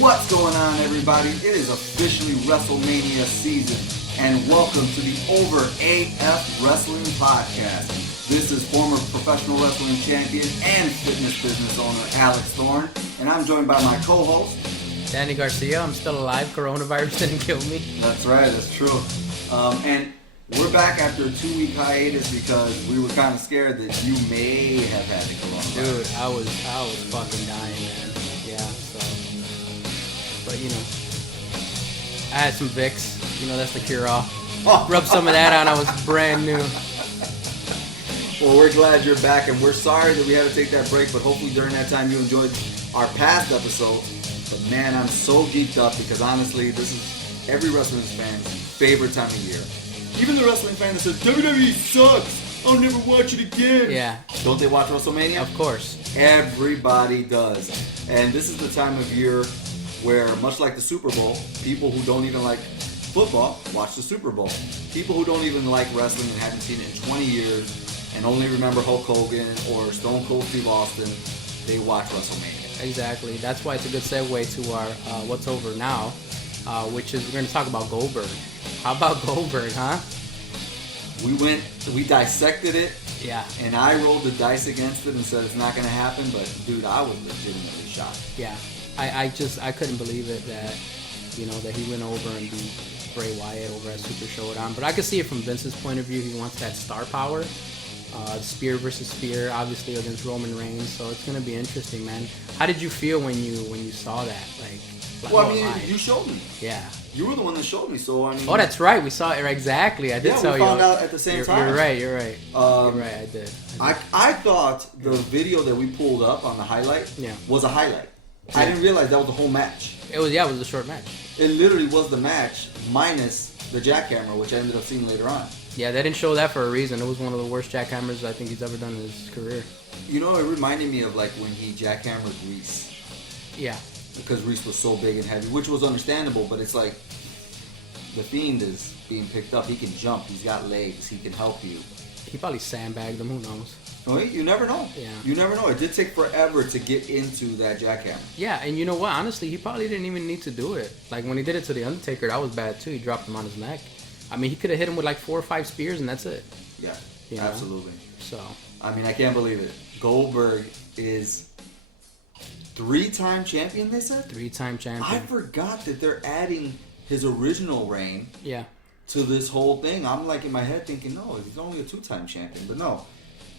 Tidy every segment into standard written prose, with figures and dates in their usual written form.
What's going on, everybody? It is officially Wrestlemania season, and welcome to the OverAF Wrestling Podcast. This is former professional wrestling champion and fitness business owner Alex Thorne, and I'm joined by my co-host, Danny Garcia. I'm still alive. Coronavirus didn't kill me. That's right, that's true. And we're back after a 2-week hiatus because we were kind of scared that you may have had the coronavirus. Dude, I was fucking dying, man. Yeah, so. But, you know, I had some Vicks. You know, that's the cure-all. Rubbed some of that on. I was brand new. Well, we're glad you're back, and we're sorry that we had to take that break, but hopefully during that time you enjoyed our past episodes. But man, I'm so geeked up because honestly, this is every wrestling fan's favorite time of year. Even the wrestling fan that says, WWE sucks, I'll never watch it again. Yeah. Don't they watch WrestleMania? Of course. Everybody does. And this is the time of year where, much like the Super Bowl, people who don't even like football watch the Super Bowl. People who don't even like wrestling and haven't seen it in 20 years and only remember Hulk Hogan or Stone Cold Steve Austin, they watch WrestleMania. Exactly. That's why it's a good segue to our What's Over Now, which is we're going to talk about Goldberg. How about Goldberg, huh? We dissected it. Yeah. And I rolled the dice against it and said it's not going to happen, but dude, I was legitimately shocked. Yeah. I couldn't believe it that, you know, that he went over and beat Bray Wyatt over at Super Showdown. But I could see it from Vince's point of view. He wants that star power. Spear versus spear, obviously against Roman Reigns, so it's gonna be interesting, man. How did you feel when you saw that? Well, I mean, you showed me. Yeah. You were the one that showed me, so I mean. Oh, that's right. We saw it exactly. I did tell you. Yeah, we found out at the same time. You're right. You're right. I did. I thought the video that we pulled up on the highlight was a highlight. Yeah. I didn't realize that was the whole match. It was a short match. It literally was the match minus the jackhammer, which I ended up seeing later on. Yeah, they didn't show that for a reason. It was one of the worst jackhammers I think he's ever done in his career. You know, it reminded me of like when he jackhammered Reese. Yeah. Because Reese was so big and heavy, which was understandable, but it's like the Fiend is being picked up. He can jump. He's got legs. He can help you. He probably sandbagged him. Who knows? No, you never know. Yeah. You never know. It did take forever to get into that jackhammer. Yeah, and you know what? Honestly, he probably didn't even need to do it. Like when he did it to The Undertaker, that was bad too. He dropped him on his neck. I mean, he could have hit him with like 4 or 5 spears, and that's it. Yeah, you know? Absolutely. So. I mean, I can't believe it. Goldberg is 3-time champion, they said? 3-time champion. I forgot that they're adding his original reign to this whole thing. I'm like in my head thinking, no, he's only a 2-time champion. But no,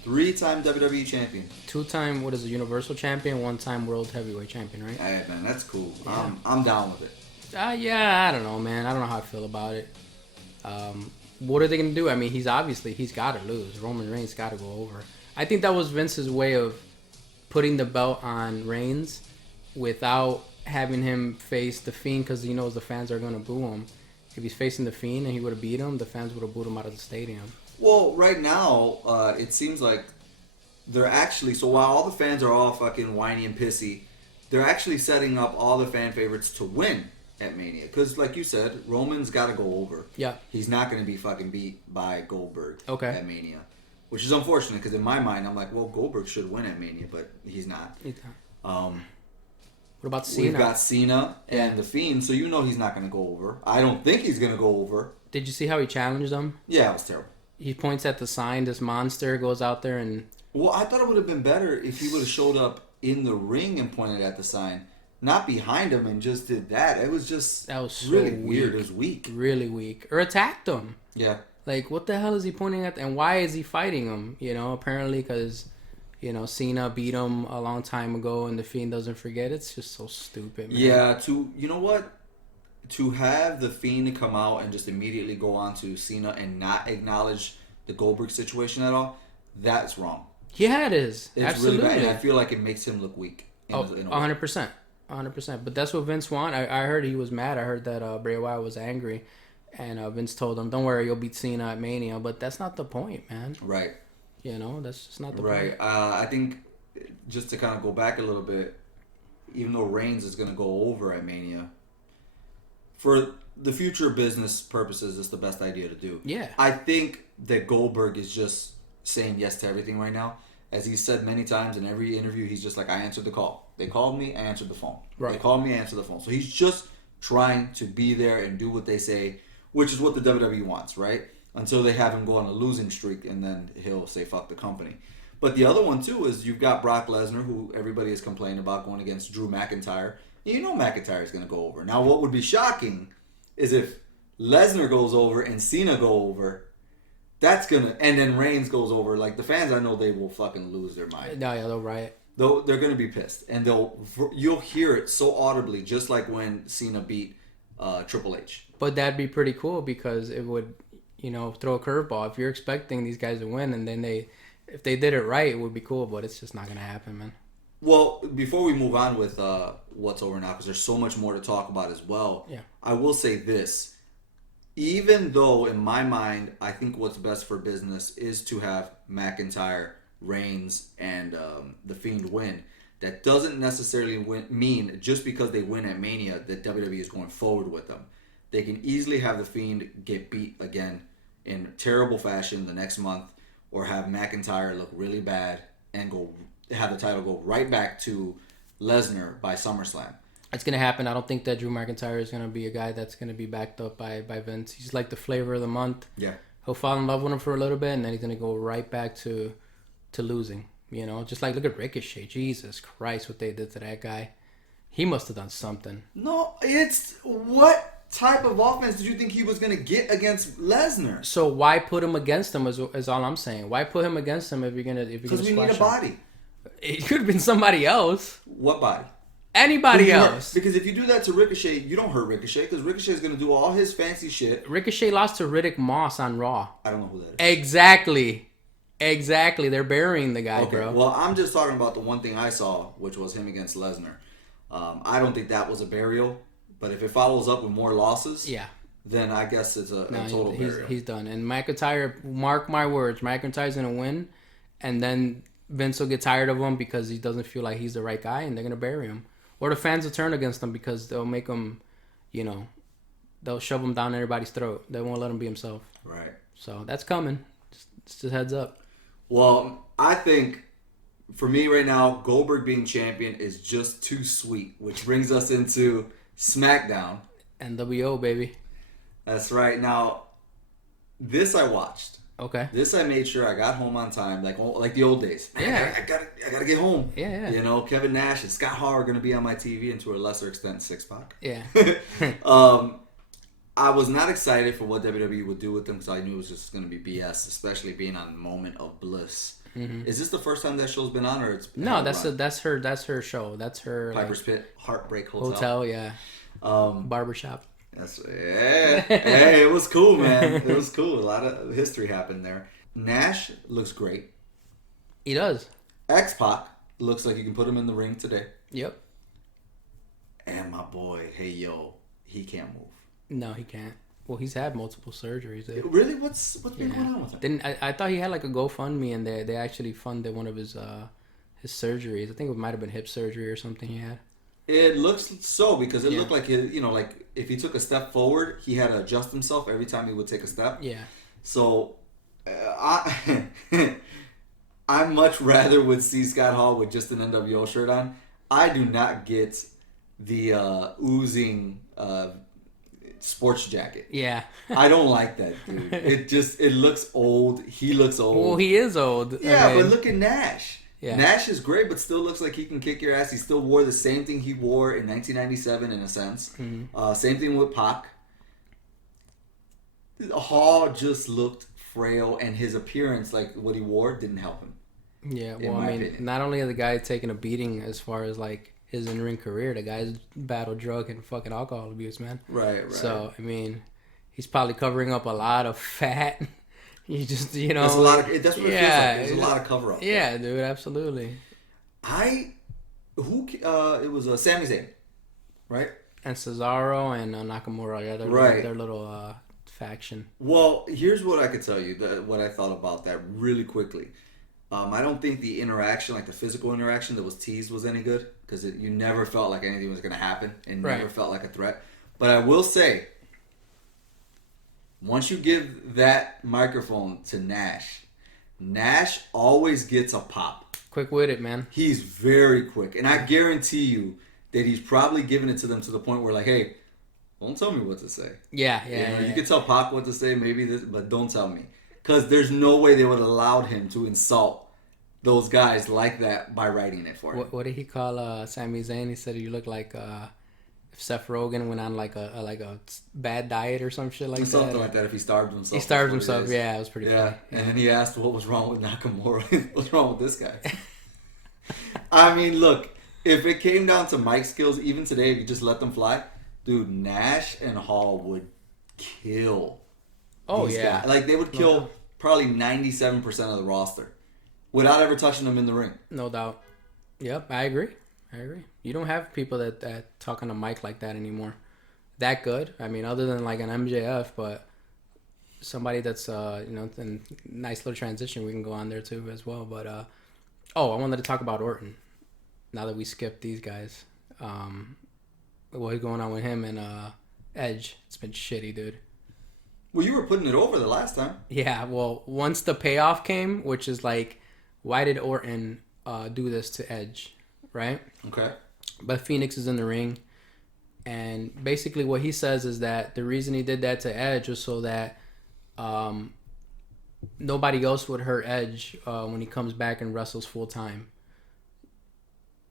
3-time WWE champion. 2-time, what is it, Universal champion, 1-time World Heavyweight champion, right? Hey, man, that's cool. Yeah. I'm down with it. Yeah, I don't know, man. I don't know how I feel about it. What are they going to do? I mean, he's got to lose. Roman Reigns got to go over. I think that was Vince's way of putting the belt on Reigns without having him face the Fiend because he knows the fans are going to boo him. If he's facing the Fiend and he would have beat him, the fans would have booed him out of the stadium. Well, right now, it seems like they're actually... So while all the fans are all fucking whiny and pissy, they're actually setting up all the fan favorites to win at Mania. Because, like you said, Roman's got to go over. Yeah. He's not going to be fucking beat by Goldberg at Mania. Which is unfortunate, because in my mind, I'm like, well, Goldberg should win at Mania, but he's not. What about Cena? We've got Cena and The Fiend, so you know he's not going to go over. I don't think he's going to go over. Did you see how he challenged them? Yeah, it was terrible. He points at the sign, this monster goes out there and... Well, I thought it would have been better if he would have showed up in the ring and pointed at the sign. Not behind him and just did that. It was just so really weak. Weird. It was weak. Really weak. Or attacked him. Yeah. Like, what the hell is he pointing at? And why is he fighting him? You know, apparently because, you know, Cena beat him a long time ago and the Fiend doesn't forget. It's just so stupid, man. Yeah, you know what? To have the Fiend come out and just immediately go on to Cena and not acknowledge the Goldberg situation at all, that's wrong. Yeah, it is. It's absolutely. really bad. And I feel like it makes him look weak. 100%. 100%. But that's what Vince wanted. I heard he was mad. I heard that Bray Wyatt was angry. And Vince told him, don't worry, you'll beat Cena at Mania. But that's not the point, man. Right. You know, that's just not the point. Right. I think, just to kind of go back a little bit, even though Reigns is going to go over at Mania, for the future business purposes, it's the best idea to do. Yeah. I think that Goldberg is just saying yes to everything right now. As he's said many times in every interview, he's just like, I answered the call. They called me, I answered the phone. Right. They called me, I answered the phone. So he's just trying to be there and do what they say, which is what the WWE wants, right? Until they have him go on a losing streak, and then he'll say fuck the company. But the other one too is you've got Brock Lesnar, who everybody is complaining about going against Drew McIntyre. You know McIntyre is going to go over. Now what would be shocking is if Lesnar goes over and Cena go over. That's gonna, and then Reigns goes over. Like, the fans, I know they will fucking lose their mind. No, yeah, they'll riot. They're gonna be pissed, and you'll hear it so audibly, just like when Cena beat Triple H. But that'd be pretty cool because it would, throw a curveball. If you're expecting these guys to win, and then if they did it right, it would be cool. But it's just not gonna happen, man. Well, before we move on with what's over now, because there's so much more to talk about as well. Yeah. I will say this. Even though, in my mind, I think what's best for business is to have McIntyre, Reigns, and The Fiend win, that doesn't necessarily mean just because they win at Mania that WWE is going forward with them. They can easily have The Fiend get beat again in terrible fashion the next month, or have McIntyre look really bad and have the title go right back to Lesnar by SummerSlam. It's going to happen. I don't think that Drew McIntyre is going to be a guy that's going to be backed up by Vince. He's like the flavor of the month. Yeah. He'll fall in love with him for a little bit, and then he's going to go right back to losing. Just like, look at Ricochet. Jesus Christ, what they did to that guy. He must have done something. No, it's what type of offense did you think he was going to get against Lesnar? So why put him against him is all I'm saying. Why put him against him if you're going to Because we need a body. It could have been somebody else. What body? Anybody else. Because if you do that to Ricochet, you don't hurt Ricochet, because Ricochet is going to do all his fancy shit. Ricochet lost to Riddick Moss on Raw. I don't know who that is. Exactly. They're burying the guy, bro. Well, I'm just talking about the one thing I saw, which was him against Lesnar. I don't think that was a burial, but if it follows up with more losses, then I guess it's a total burial. He's done. And McIntyre, mark my words, McIntyre's going to win, and then Vince will get tired of him because he doesn't feel like he's the right guy, and they're going to bury him. Or the fans will turn against him because they'll make him, they'll shove him down everybody's throat. They won't let him be himself. Right. So that's coming. Just a heads up. Well, I think for me right now, Goldberg being champion is just too sweet, which brings us into SmackDown. NWO, baby. That's right. Now, this I watched. Okay. This I made sure I got home on time, like the old days. Yeah. I gotta get home. Yeah. Kevin Nash and Scott Hall are gonna be on my TV, and to a lesser extent, Six Pac. Yeah. I was not excited for what WWE would do with them because I knew it was just gonna be BS, especially being on Moment of Bliss. Mm-hmm. Is this the first time that show's been on, or it's no? That's her show. That's her Piper's Pit Heartbreak Hotel. Yeah. Barbershop. Hey, it was cool, man. It was cool. A lot of history happened there. Nash looks great. He does. X-Pac looks like you can put him in the ring today. Yep. And my boy, he can't move. No, he can't. Well, he's had multiple surgeries. Really? What's been going on with him? I thought he had like a GoFundMe, and they actually funded one of his surgeries. I think it might have been hip surgery or something he had. It looks so because it looked like like if he took a step forward, he had to adjust himself every time he would take a step. Yeah. So, I much rather would see Scott Hall with just an NWO shirt on. I do not get the oozing sports jacket. Yeah. I don't like that, dude. It looks old. He looks old. Well, he is old. Yeah, but look at Nash. Yeah. Nash is great, but still looks like he can kick your ass. He still wore the same thing he wore in 1997, in a sense. Mm-hmm. Same thing with Pac. Hall just looked frail, and his appearance, like what he wore, didn't help him. Yeah, well, I mean, not only are the guy taking a beating as far as like his in-ring career, the guy's battled drug and fucking alcohol abuse, man. Right. So, I mean, he's probably covering up a lot of fat. You just, There's a lot of, that's what it feels like. There's a lot of cover up. Yeah, dude, absolutely. It was Sami Zayn, right? And Cesaro and Nakamura, yeah, their little faction. Well, here's what I could tell you, what I thought about that really quickly. I don't think the interaction, like the physical interaction that was teased, was any good because you never felt like anything was going to happen and never felt like a threat. But I will say, once you give that microphone to Nash always gets a pop. Quick-witted, man. He's very quick. And I guarantee you that he's probably giving it to them to the point where, like, hey, don't tell me what to say. Yeah. You can tell Pac what to say, maybe this, but don't tell me. Because there's no way they would have allowed him to insult those guys like that by writing it for him. What did he call Sami Zayn? He said you look like if Seth Rogen went on like a bad diet or some shit like that. Something like that. If he starved himself. He starved himself. Yeah, it was pretty funny. And then he asked what was wrong with Nakamura. What's wrong with this guy? I mean, look, if it came down to mic skills, even today, if you just let them fly, dude, Nash and Hall would kill. Oh, yeah. Guys. Like, they would kill probably 97% of the roster without ever touching them in the ring. No doubt. Yep, I agree. You don't have people that talk on a mic like that anymore. That good. I mean, other than like an MJF, but somebody that's, in nice little transition, we can go on there too as well. But, I wanted to talk about Orton. Now that we skipped these guys. What's going on with him and Edge? It's been shitty, dude. Well, you were putting it over the last time. Yeah, well, once the payoff came, which is like, why did Orton do this to Edge, right? Okay. But Phoenix is in the ring, and basically what he says is that the reason he did that to Edge was so that nobody else would hurt Edge when he comes back and wrestles full time.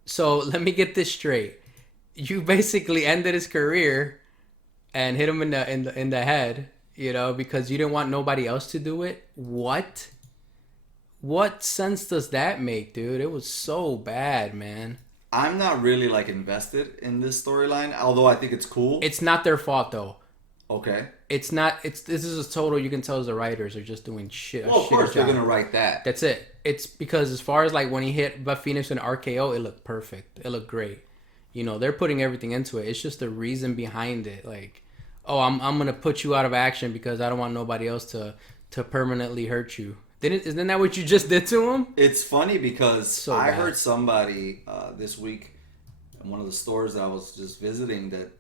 So let me get this straight. You basically ended his career and hit him in the head, because you didn't want nobody else to do it. What sense does that make, dude? It was so bad, man. I'm not really like invested in this storyline, although I think it's cool. It's not their fault though. Okay. This is a total, you can tell the writers are just doing shit. Well, of course they're going to write that. That's it. It's because as far as like when he hit Beth Phoenix and RKO, it looked perfect. It looked great. They're putting everything into it. It's just the reason behind it. Like, oh, I'm going to put you out of action because I don't want nobody else to permanently hurt you. Isn't that what you just did to him? It's funny because I bad. heard somebody this week in one of the stores that I was just visiting that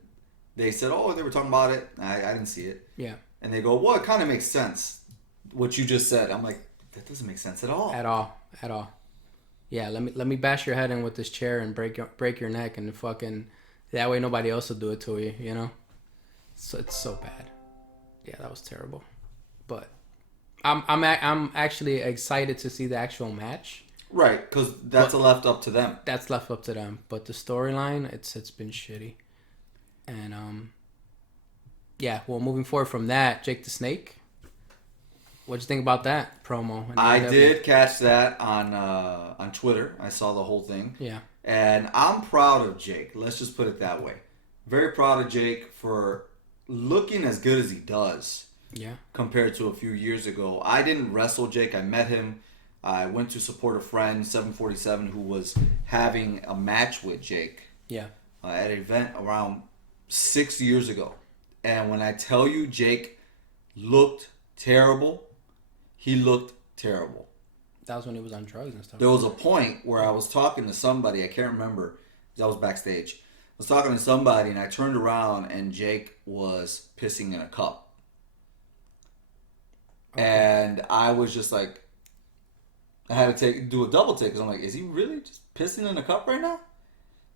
they said, oh, they were talking about it. I didn't see it. Yeah. And they go, well, it kind of makes sense, what you just said. I'm like, that doesn't make sense at all. At all. Yeah, let me bash your head in with this chair and break your neck and fucking that way nobody else will do it to you, So it's so bad. Yeah, that was terrible. But I'm actually excited to see the actual match. Right, because that's left up to them. That's left up to them. But the storyline, it's been shitty. And moving forward from that, Jake the Snake. What'd you think about that promo? I did catch that on Twitter. I saw the whole thing. Yeah. And I'm proud of Jake. Let's just put it that way. Very proud of Jake for looking as good as he does. Yeah. Compared to a few years ago. I didn't wrestle Jake. I met him. I went to support a friend, 747, who was having a match with Jake. Yeah. At an event around 6 years ago. And when I tell you Jake looked terrible, he looked terrible. That was when he was on drugs and stuff. There was a point where I was talking to somebody, I can't remember, because I was backstage. I was talking to somebody and I turned around and Jake was pissing in a cup. Okay. And I was just like, I had to do a double take because I'm like, is he really just pissing in a cup right now?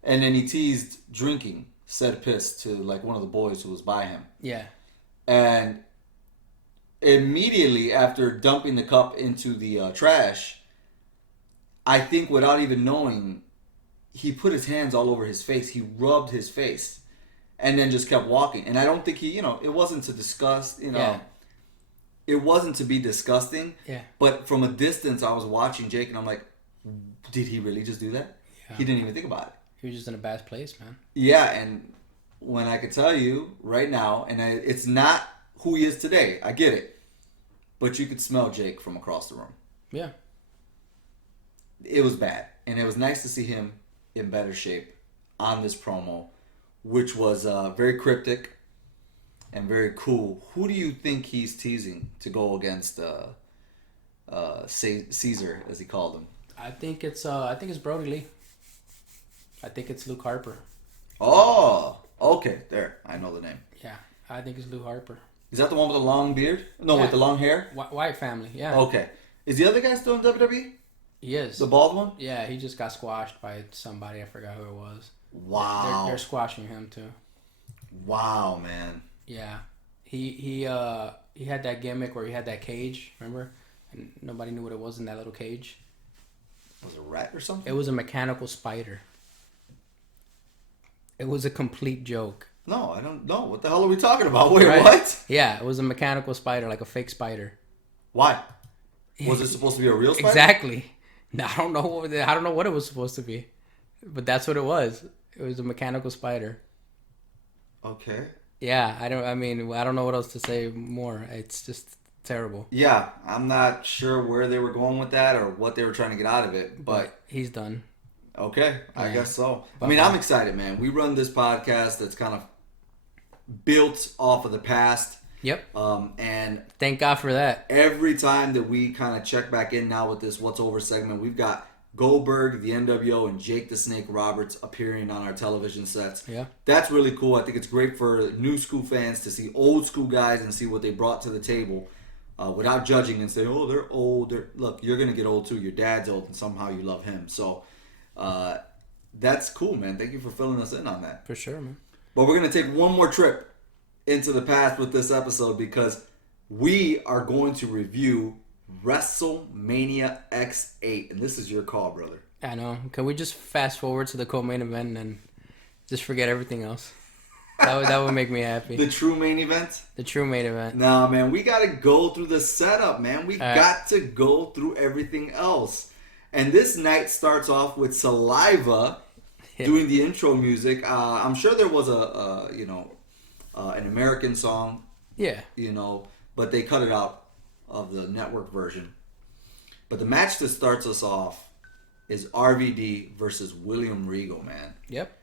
And then he teased drinking said piss to like one of the boys who was by him. Yeah. And immediately after dumping the cup into the trash, I think without even knowing, he put his hands all over his face. He rubbed his face and then just kept walking. And I don't think he, it wasn't to disgust, Yeah. It wasn't to be disgusting. Yeah. But from a distance, I was watching Jake and I'm like, did he really just do that? Yeah. He didn't even think about it. He was just in a bad place, man. Yeah, and when I could tell you right now, and it's not who he is today, I get it, but you could smell Jake from across the room. Yeah. It was bad, and it was nice to see him in better shape on this promo, which was very cryptic and very cool. Who do you think he's teasing to go against Caesar, as he called him? I think it's Brody Lee. I think it's Luke Harper. Oh, okay. There. I know the name. Yeah, I think it's Luke Harper. Is that the one with the long beard? No, yeah. with the long hair? White family, yeah. Okay. Is the other guy still in WWE? He is. The bald one? Yeah, he just got squashed by somebody. I forgot who it was. Wow. They're squashing him too. Wow, man. Yeah. He had that gimmick where he had that cage, remember? And nobody knew what it was in that little cage. Was it a rat or something? It was a mechanical spider. It was a complete joke. No, I don't know. What the hell are we talking about? Wait, Right? what? Yeah, it was a mechanical spider, like a fake spider. Why? Was it supposed to be a real spider? Exactly. No, I don't know what it was supposed to be, but that's what it was. It was a mechanical spider. Okay. Yeah, I don't know what else to say more. It's just terrible. Yeah, I'm not sure where they were going with that or what they were trying to get out of it, but he's done. okay, I guess so. But, I mean, I'm excited, man. We run this podcast that's kind of built off of the past. Yep. And thank God for that. Every time that we kind of check back in now with this What's Over segment, we've got Goldberg, the NWO, and Jake the Snake Roberts appearing on our television sets. Yeah. That's really cool. I think it's great for new school fans to see old school guys and see what they brought to the table without judging and say, oh, they're old. Look, you're going to get old too. Your dad's old and somehow you love him. So that's cool, man. Thank you for filling us in on that. For sure, man. But we're going to take one more trip into the past with this episode because we are going to review Wrestlemania X8, and this is your call, brother. I know. Can we just fast forward to the co-main event and just forget everything else? That would make me happy. The true main event? The true main event. Nah, man, we got to go through the setup, man. We got to go through everything else. And this night starts off with Saliva doing the intro music. I'm sure there was an American song. Yeah. But they cut it out of the network version. But the match that starts us off is RVD versus William Regal, man. Yep.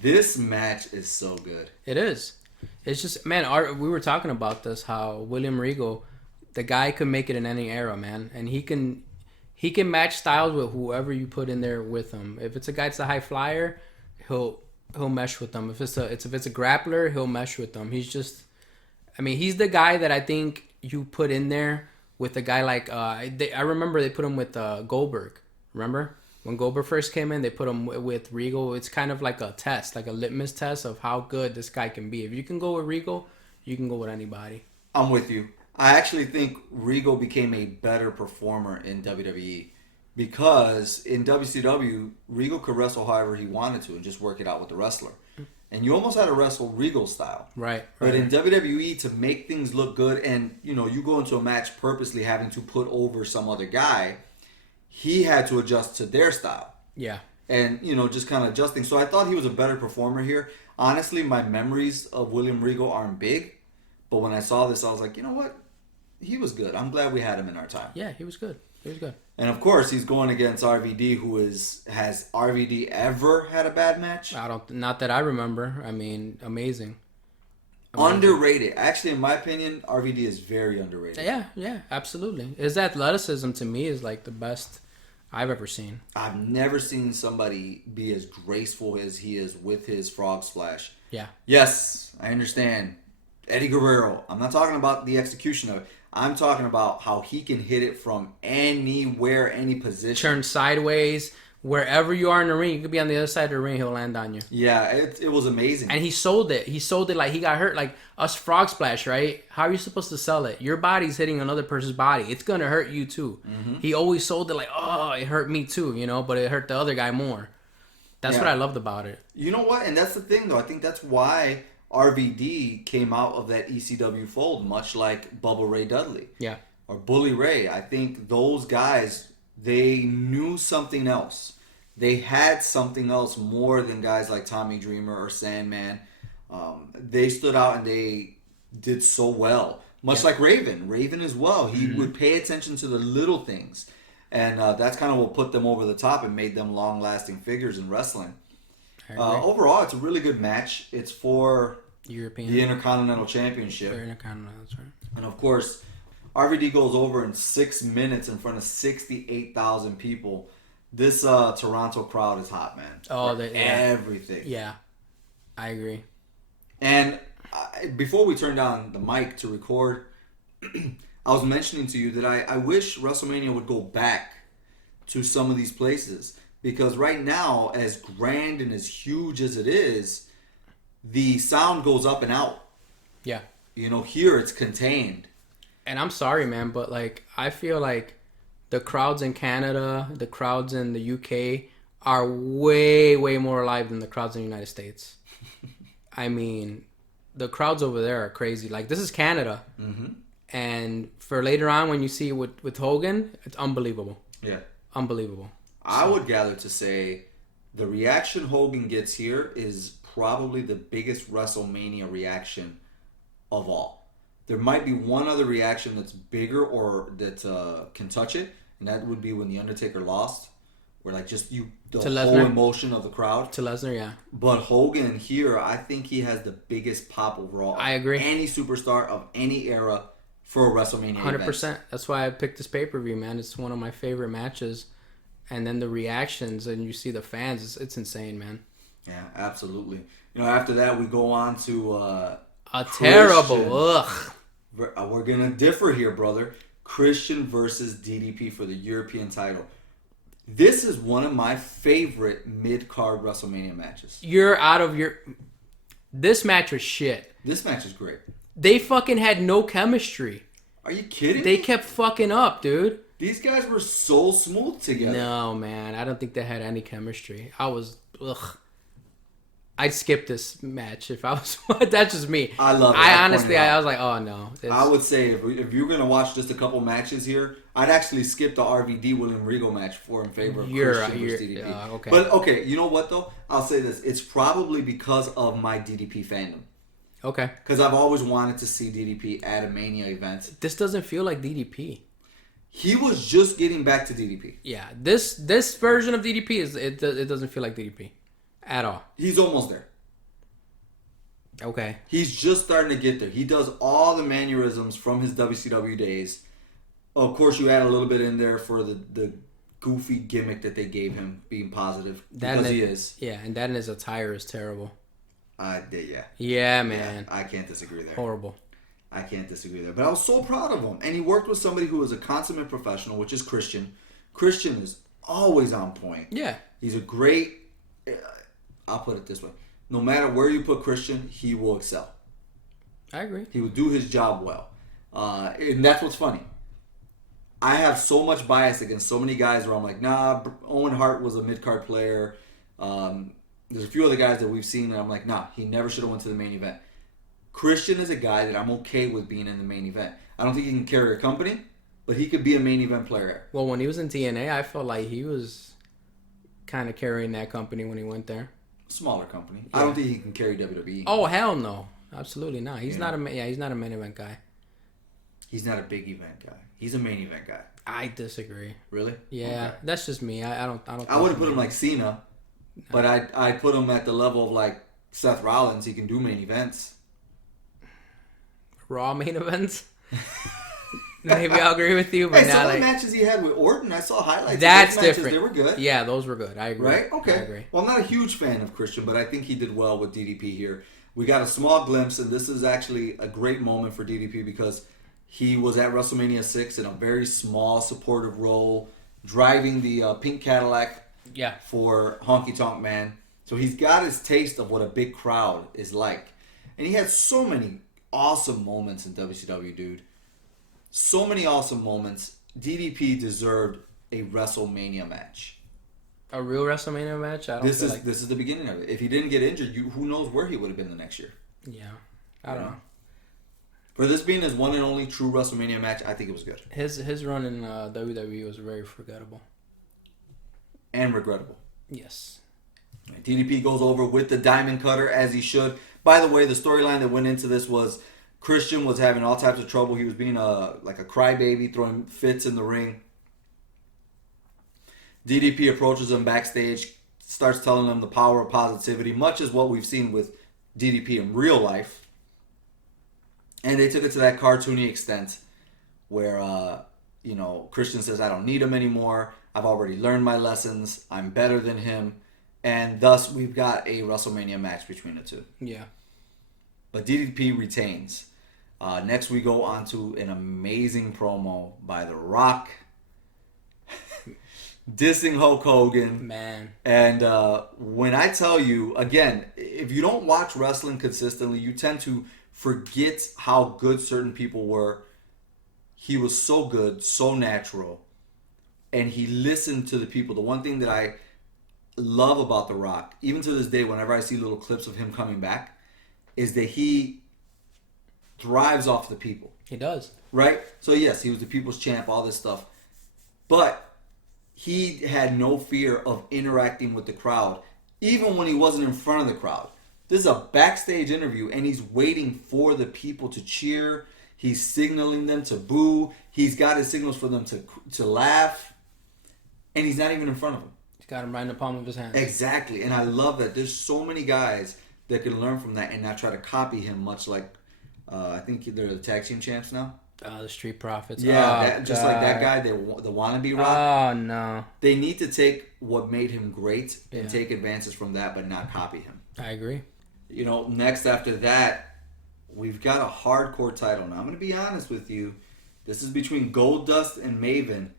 This match is so good. It is. It's just, man, we were talking about this, how William Regal, the guy could make it in any era, man. And he can match styles with whoever you put in there with him. If it's a guy that's a high flyer, he'll mesh with them. If it's a grappler, he'll mesh with them. He's the guy that I think you put in there with a guy like I remember they put him with Goldberg. Remember when Goldberg first came in, they put him with Regal. It's kind of like a test, like a litmus test of how good this guy can be. If you can go with Regal, you can go with anybody. I'm with you. I actually think Regal became a better performer in WWE because in WCW, Regal could wrestle however he wanted to and just work it out with the wrestler. And you almost had to wrestle Regal style. Right. But in WWE, to make things look good, and you go into a match purposely having to put over some other guy, he had to adjust to their style. Yeah. And, just kind of adjusting. So I thought he was a better performer here. Honestly, my memories of William Regal aren't big. But when I saw this, I was like, you know what? He was good. I'm glad we had him in our time. Yeah, he was good. He was good. And of course, he's going against RVD, has RVD ever had a bad match? Not that I remember. I mean, amazing. Underrated. Actually, in my opinion, RVD is very underrated. Yeah, absolutely. His athleticism to me is like the best I've ever seen. I've never seen somebody be as graceful as he is with his frog splash. Yeah. Yes, I understand. Eddie Guerrero. I'm not talking about the execution of it. I'm talking about how he can hit it from anywhere, any position. Turn sideways. Wherever you are in the ring, you could be on the other side of the ring, he'll land on you. Yeah, it was amazing. And he sold it. He sold it like he got hurt. Like us frog splash, right? How are you supposed to sell it? Your body's hitting another person's body. It's going to hurt you too. Mm-hmm. He always sold it like, oh, it hurt me too, but it hurt the other guy more. That's what I loved about it. You know what? And that's the thing, though. I think that's why RVD came out of that ECW fold, much like Bubba Ray Dudley. Yeah. Or Bully Ray. I think those guys, they knew something else. They had something else more than guys like Tommy Dreamer or Sandman. They stood out and they did so well. Much like Raven. Raven as well. He would pay attention to the little things. And that's kind of what put them over the top and made them long-lasting figures in wrestling. Overall, it's a really good match. It's for European, the Intercontinental Championship. Intercontinental, that's right. And of course, RVD goes over in 6 minutes in front of 68,000 people. This Toronto crowd is hot, man. Oh, everything. Yeah, I agree. And before we turn down the mic to record, I was mentioning to you that I wish WrestleMania would go back to some of these places. Because right now, as grand and as huge as it is, the sound goes up and out. Yeah. Here it's contained. And I'm sorry, man, but like I feel like the crowds in Canada, the crowds in the UK are way, way more alive than the crowds in the United States. I mean, the crowds over there are crazy. Like, this is Canada. Mm-hmm. And for later on, when you see with Hogan, it's unbelievable. Yeah. Unbelievable. I would gather to say the reaction Hogan gets here is probably the biggest WrestleMania reaction of all. There might be one other reaction that's bigger or that can touch it, and that would be when The Undertaker lost, where like just the whole emotion of the crowd. To Lesnar, yeah. But Hogan here, I think he has the biggest pop overall. I agree. Any superstar of any era for a WrestleMania 100%. event. That's why I picked this pay-per-view, man. It's one of my favorite matches. And then the reactions and you see the fans, it's insane, man. Yeah, absolutely. After that, we go on to a terrible, ugh. We're going to differ here, brother. Christian versus DDP for the European title. This is one of my favorite mid-card WrestleMania matches. You're out of your... This match was shit. This match is great. They fucking had no chemistry. Are you kidding They me? kept fucking up, dude. These guys were so smooth together. No, man. I don't think they had any chemistry. Ugh. I'd skip this match if I was... That's just me. I love it. I was like, oh, no. I would say if you're going to watch just a couple matches here, I'd actually skip the RVD William Regal match in favor of Christian versus DDP. Okay. But, okay, you know what, though? I'll say this. It's probably because of my DDP fandom. Okay. Because I've always wanted to see DDP at a Mania event. This doesn't feel like DDP. He was just getting back to DDP. Yeah. This version of DDP, it doesn't feel like DDP. At all. He's almost there. Okay. He's just starting to get there. He does all the mannerisms from his WCW days. Of course, you add a little bit in there for the goofy gimmick that they gave him, being positive. Because he is. Yeah, and that and his attire is terrible. Yeah. Yeah, man. Yeah, I can't disagree there. Horrible. I can't disagree there. But I was so proud of him. And he worked with somebody who is a consummate professional, which is Christian. Christian is always on point. Yeah. He's a great... I'll put it this way. No matter where you put Christian, he will excel. I agree. He will do his job well. And that's what's funny. I have so much bias against so many guys where I'm like, nah, Owen Hart was a mid-card player. There's a few other guys that we've seen that I'm like, nah, he never should have went to the main event. Christian is a guy that I'm okay with being in the main event. I don't think he can carry a company, but he could be a main event player. Well, when he was in TNA, I felt like he was kind of carrying that company when he went there. Smaller company. Yeah. I don't think he can carry WWE. Oh, hell no. Absolutely not. He's not a main event guy. He's not a big event guy. He's a main event guy. I disagree. Really? Yeah, okay. That's just me. I don't. I wouldn't put him like Cena, but I'd put him at the level of like Seth Rollins. He can do main events. Raw main events. Maybe I'll agree with you, but some of the matches he had with Orton, I saw highlights. That's of those matches. different. They were good. Yeah, those were good. I agree. Right? Okay. I agree. Well, I'm not a huge fan of Christian, but I think he did well with DDP here. We got a small glimpse, and this is actually a great moment for DDP because he was at WrestleMania 6 in a very small supportive role, driving the pink Cadillac for Honky Tonk Man. So he's got his taste of what a big crowd is like. And he had so many awesome moments in WCW, dude. So many awesome moments. DDP deserved a WrestleMania match. A real WrestleMania match? This is the beginning of it. If he didn't get injured, who knows where he would have been the next year. Yeah. I don't know. For this being his one and only true WrestleMania match, I think it was good. His run in WWE was very forgettable. And regrettable. Yes. DDP goes over with the diamond cutter as he should. By the way, the storyline that went into this was Christian was having all types of trouble. He was being like a crybaby, throwing fits in the ring. DDP approaches him backstage, starts telling him the power of positivity, much as what we've seen with DDP in real life. And they took it to that cartoony extent where, Christian says, I don't need him anymore. I've already learned my lessons. I'm better than him. And thus, we've got a WrestleMania match between the two. Yeah. But DDP retains. Next, we go on to an amazing promo by The Rock. dissing Hulk Hogan. Man. And when I tell you, again, if you don't watch wrestling consistently, you tend to forget how good certain people were. He was so good, so natural. And he listened to the people. The one thing that I love about The Rock, even to this day, whenever I see little clips of him coming back, is that he thrives off the people. He does. Right? So yes, he was the people's champ, all this stuff. But he had no fear of interacting with the crowd, even when he wasn't in front of the crowd. This is a backstage interview, and he's waiting for the people to cheer. He's signaling them to boo. He's got his signals for them to laugh. And he's not even in front of them. He's got him right in the palm of his hand. Exactly. And I love that. There's so many guys that can learn from that and not try to copy him, much like, I think they're the tag team champs now. The Street Profits. Yeah, just like that guy, the wannabe Rock. Oh, no. They need to take what made him great and take advances from that, but not copy him. I agree. You know, next after that, we've got a hardcore title. Now, I'm going to be honest with you. This is between Goldust and Maven.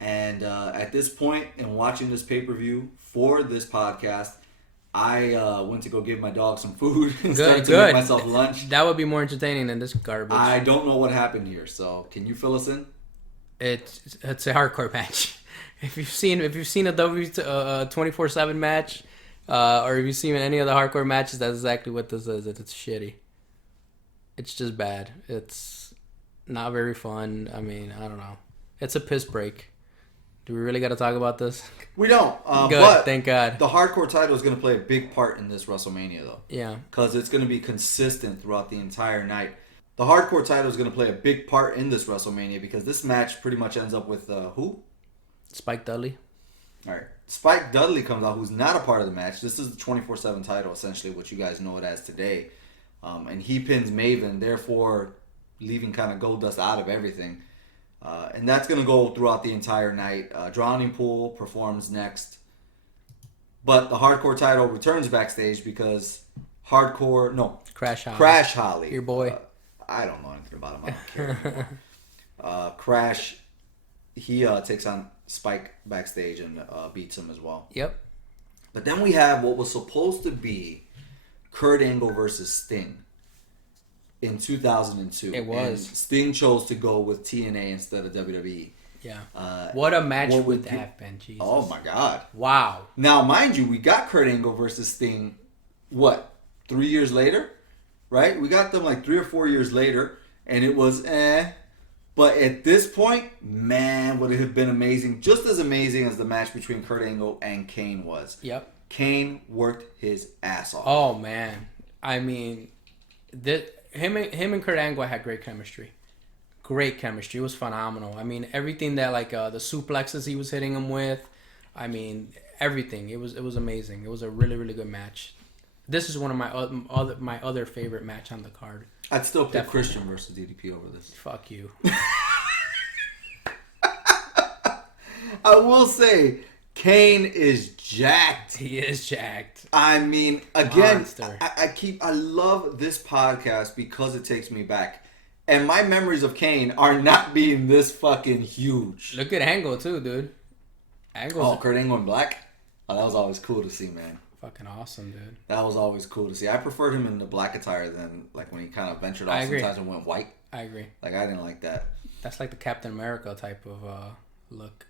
And at this point, in watching this pay-per-view for this podcast, I went to go give my dog some food and started to make myself lunch. That would be more entertaining than this garbage. I don't know what happened here, so can you fill us in? It's a hardcore match. If you've seen a 24/7 match, or if you've seen any of the hardcore matches, that's exactly what this is. It's shitty. It's just bad. It's not very fun. I mean, I don't know. It's a piss break. Do we really got to talk about this? We don't. Good, but thank God. The hardcore title is going to play a big part in this WrestleMania, though. Yeah. Because it's going to be consistent throughout the entire night. The hardcore title is going to play a big part in this WrestleMania because this match pretty much ends up with who? Spike Dudley. All right. Spike Dudley comes out, who's not a part of the match. This is the 24/7 title, essentially, what you guys know it as today. And he pins Maven, therefore leaving kind of Goldust out of everything. And that's going to go throughout the entire night. Drowning Pool performs next. But the hardcore title returns backstage because Crash Holly. Your boy. I don't know anything about him. I don't care anymore. Crash, he takes on Spike backstage and beats him as well. Yep. But then we have what was supposed to be Kurt Angle versus Sting in 2002. It was. And Sting chose to go with TNA instead of WWE. Yeah. What a match would that have been, Jesus. Oh, my God. Wow. Now, mind you, we got Kurt Angle versus Sting, 3 years later? Right? We got them like 3 or 4 years later, and it was But at this point, man, would it have been amazing. Just as amazing as the match between Kurt Angle and Kane was. Yep. Kane worked his ass off. Oh, man. I mean, him and Kurt Angle had great chemistry. Great chemistry. It was phenomenal. I mean, everything that, like, the suplexes he was hitting him with. I mean, everything. It was amazing. It was a really, really good match. This is one of my other favorite match on the card. I'd still pick Christian versus DDP over this. Fuck you. I will say, Kane is jacked. He is jacked. I mean, again, Monster. I love this podcast because it takes me back. And my memories of Kane are not being this fucking huge. Look at Angle too, dude. Kurt Angle in black? Oh, that was always cool to see, man. Fucking awesome, dude. That was always cool to see. I preferred him in the black attire than like when he kind of ventured off sometimes and went white. I agree. Like, I didn't like that. That's like the Captain America type of look.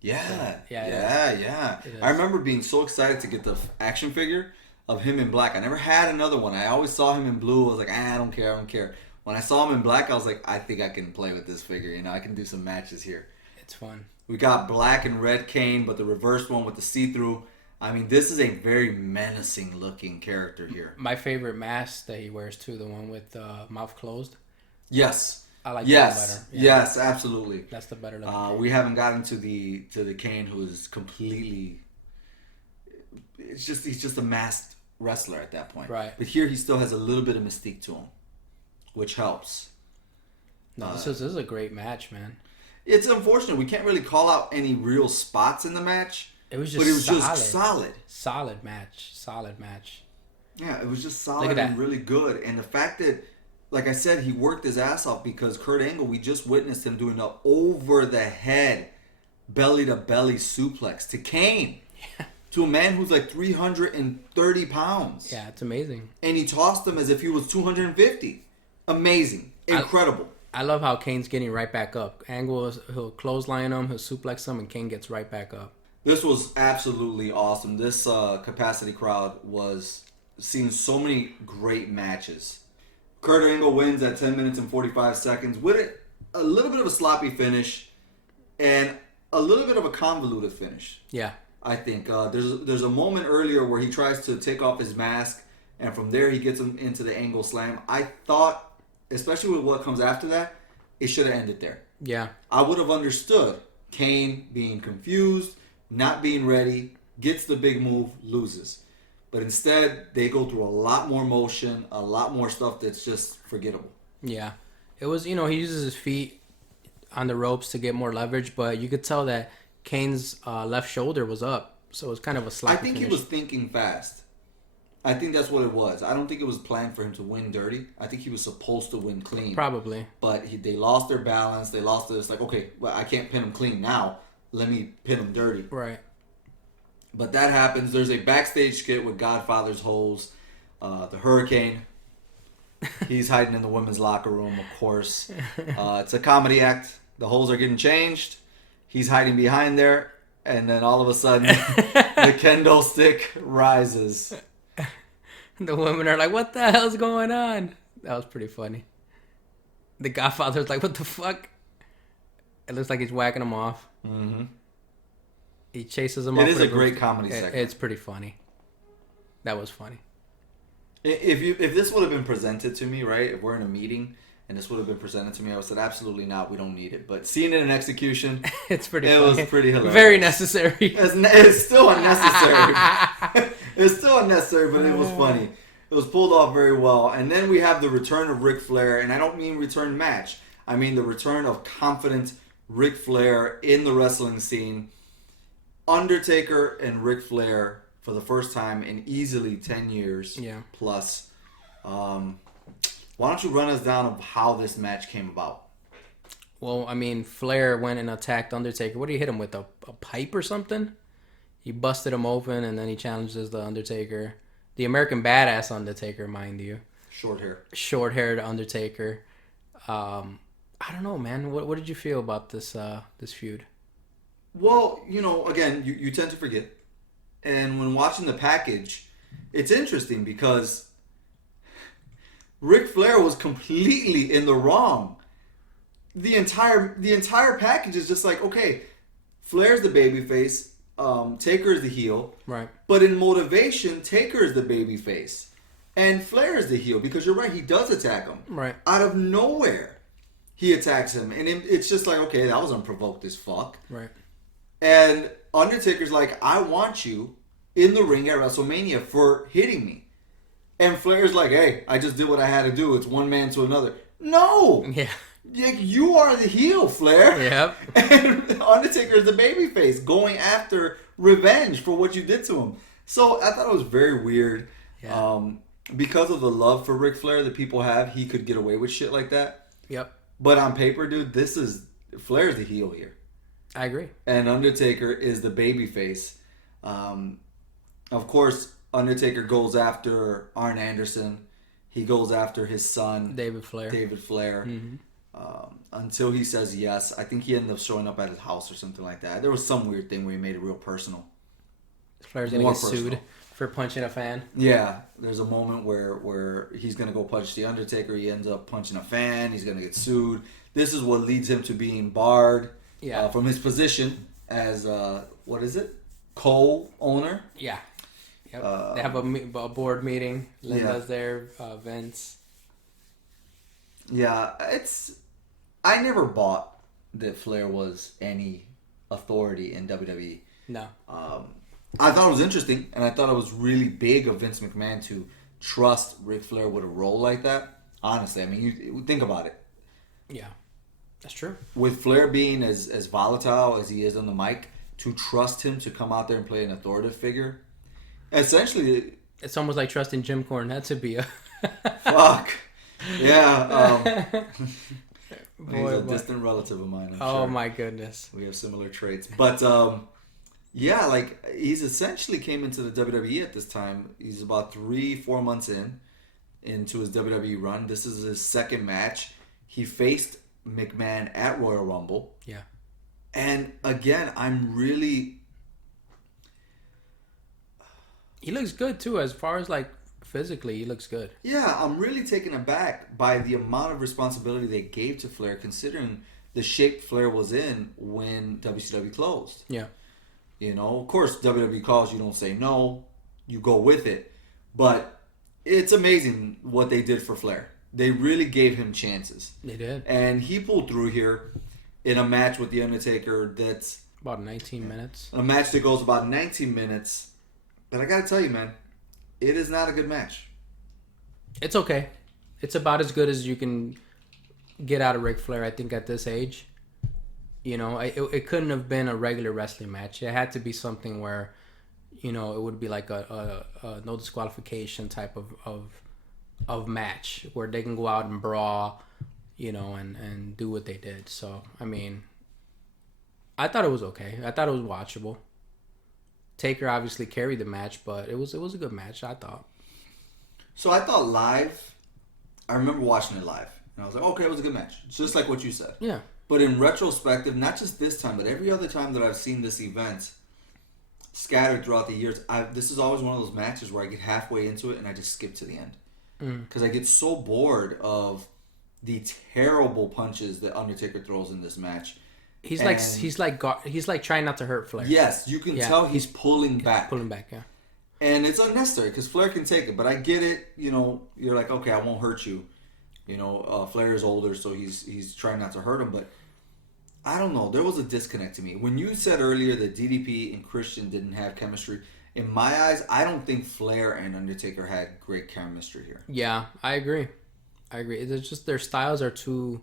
Yeah. Yeah. I remember being so excited to get the action figure of him in black. I never had another one. I always saw him in blue. I was like, I don't care. When I saw him in black, I was like, I think I can play with this figure. You know, I can do some matches here. It's fun. We got black and red Kane, but the reversed one with the see-through. I mean, this is a very menacing looking character here. My favorite mask that he wears too, the one with mouth closed. Yes. I like that better. Yeah. Yes, absolutely. That's the better looking. We haven't gotten to the Kane who is completely. He's just a masked wrestler at that point. Right. But here he still has a little bit of mystique to him, which helps. No, this is a great match, man. It's unfortunate we can't really call out any real spots in the match. It was just just solid. Solid match. Yeah, it was just solid and really good. And the fact that, like I said, he worked his ass off because Kurt Angle, we just witnessed him doing an over-the-head belly-to-belly suplex to Kane. Yeah. To a man who's like 330 pounds. Yeah, it's amazing. And he tossed him as if he was 250. Amazing. Incredible. I love how Kane's getting right back up. Angle, he'll clothesline him, he'll suplex him, and Kane gets right back up. This was absolutely awesome. This capacity crowd was seeing so many great matches. Kurt Angle wins at 10 minutes and 45 seconds with a little bit of a sloppy finish and a little bit of a convoluted finish. Yeah. I think there's a moment earlier where he tries to take off his mask, and from there he gets him into the Angle slam. I thought, especially with what comes after that, it should have ended there. Yeah. I would have understood Kane being confused, not being ready, gets the big move, loses. But instead, they go through a lot more motion, a lot more stuff that's just forgettable. Yeah. It was, he uses his feet on the ropes to get more leverage, but you could tell that Kane's left shoulder was up, so it was kind of a sloppy I think finish. he was thinking fast. I think that's what it was. I don't think it was planned for him to win dirty. I think he was supposed to win clean. Probably. But they lost their balance. They lost this. Like, okay, well, I can't pin him clean now. Let me pin him dirty. Right. But that happens. There's a backstage skit with Godfather's holes. The Hurricane. He's hiding in the women's locker room, of course. It's a comedy act. The holes are getting changed. He's hiding behind there. And then all of a sudden, the kendo stick rises. The women are like, what the hell's going on? That was pretty funny. The Godfather's like, what the fuck? It looks like he's whacking him off. Mm-hmm. He chases him up. It is a great comedy segment. It's pretty funny. That was funny. If this would have been presented to me, right? If we're in a meeting and this would have been presented to me, I would have said, absolutely not. We don't need it. But seeing it in execution, it's pretty. It funny. was pretty hilarious. Very necessary. It's still unnecessary. It's still unnecessary, but it was funny. It was pulled off very well. And then we have the return of Ric Flair, and I don't mean return match. I mean the return of confident Ric Flair in the wrestling scene. Undertaker and Ric Flair for the first time in easily 10 years plus. Why don't you run us down of how this match came about? Well, I mean, Flair went and attacked Undertaker. What did he hit him with? A pipe or something? He busted him open, and then he challenges the Undertaker. The American Badass Undertaker, mind you. Short hair. Short-haired Undertaker. I don't know, man. What did you feel about this feud? Well, again, you tend to forget. And when watching the package, it's interesting because Ric Flair was completely in the wrong. The entire package is just like, okay, Flair's the babyface, Taker is the heel. Right. But in motivation, Taker is the babyface. And Flair is the heel because you're right, he does attack him. Right. Out of nowhere, he attacks him. And it's just like, okay, that was unprovoked as fuck. Right. And Undertaker's like, I want you in the ring at WrestleMania for hitting me. And Flair's like, hey, I just did what I had to do. It's one man to another. No! Yeah. You are the heel, Flair. Yep. And Undertaker is the babyface going after revenge for what you did to him. So I thought it was very weird. Yeah. Because of the love for Ric Flair that people have, he could get away with shit like that. Yep. But on paper, dude, Flair's the heel here. I agree. And Undertaker is the babyface. Of course, Undertaker goes after Arn Anderson. He goes after his son, David Flair. Mm-hmm. Until he says yes. I think he ended up showing up at his house or something like that. There was some weird thing where he made it real personal. Flair's going to get sued for punching a fan. Yeah. There's a moment where he's going to go punch The Undertaker. He ends up punching a fan. He's going to get sued. This is what leads him to being barred from his position as, co-owner. Yeah. Yep. They have a board meeting. Linda's there. Vince. Yeah, I never bought that Flair was any authority in WWE. No. I thought it was interesting, and I thought it was really big of Vince McMahon to trust Ric Flair with a role like that. Honestly, I mean, you think about it. Yeah, that's true. With Flair being as volatile as he is on the mic, to trust him to come out there and play an authoritative figure, essentially, it's almost like trusting Jim Cornette to be a fuck. Yeah. He's a distant relative of mine, I'm oh sure. my goodness. We have similar traits. But, yeah, like, he's essentially came into the WWE at this time. He's about 3-4 months into his WWE run. This is his second match. He faced McMahon at Royal Rumble. Yeah. And, again, I'm really... He looks good, too, as far as, like, physically, he looks good. Yeah, I'm really taken aback by the amount of responsibility they gave to Flair, considering the shape Flair was in when WCW closed. Yeah. You know, of course, WWE calls, you don't say no, you go with it. But it's amazing what they did for Flair. They really gave him chances. They did. And he pulled through here in a match with The Undertaker that's... About 19 minutes. A match that goes about 19 minutes. But I gotta tell you, man, it is not a good match. It's okay. It's about as good as you can get out of Ric Flair, I think, at this age. You know, it couldn't have been a regular wrestling match. It had to be something where, you know, it would be like a no disqualification type of match where they can go out and brawl, you know, and do what they did. So, I mean, I thought it was okay. I thought it was watchable. Taker obviously carried the match, but it was a good match, I thought. So I thought live, I remember watching it live, and I was like, okay, it was a good match. It's just like what you said. Yeah. But in retrospective, not just this time, but every other time that I've seen this event scattered throughout the years, this is always one of those matches where I get halfway into it and I just skip to the end. Because I get so bored of the terrible punches that Undertaker throws in this match. He's like trying not to hurt Flair. Yes, you can tell he's pulling back. Pulling back, yeah. And it's unnecessary because Flair can take it. But I get it. You know, you're like, okay, I won't hurt you. You know, Flair is older, so he's trying not to hurt him. But I don't know. There was a disconnect to me. When you said earlier that DDP and Christian didn't have chemistry, in my eyes, I don't think Flair and Undertaker had great chemistry here. Yeah, I agree. It's just their styles are too...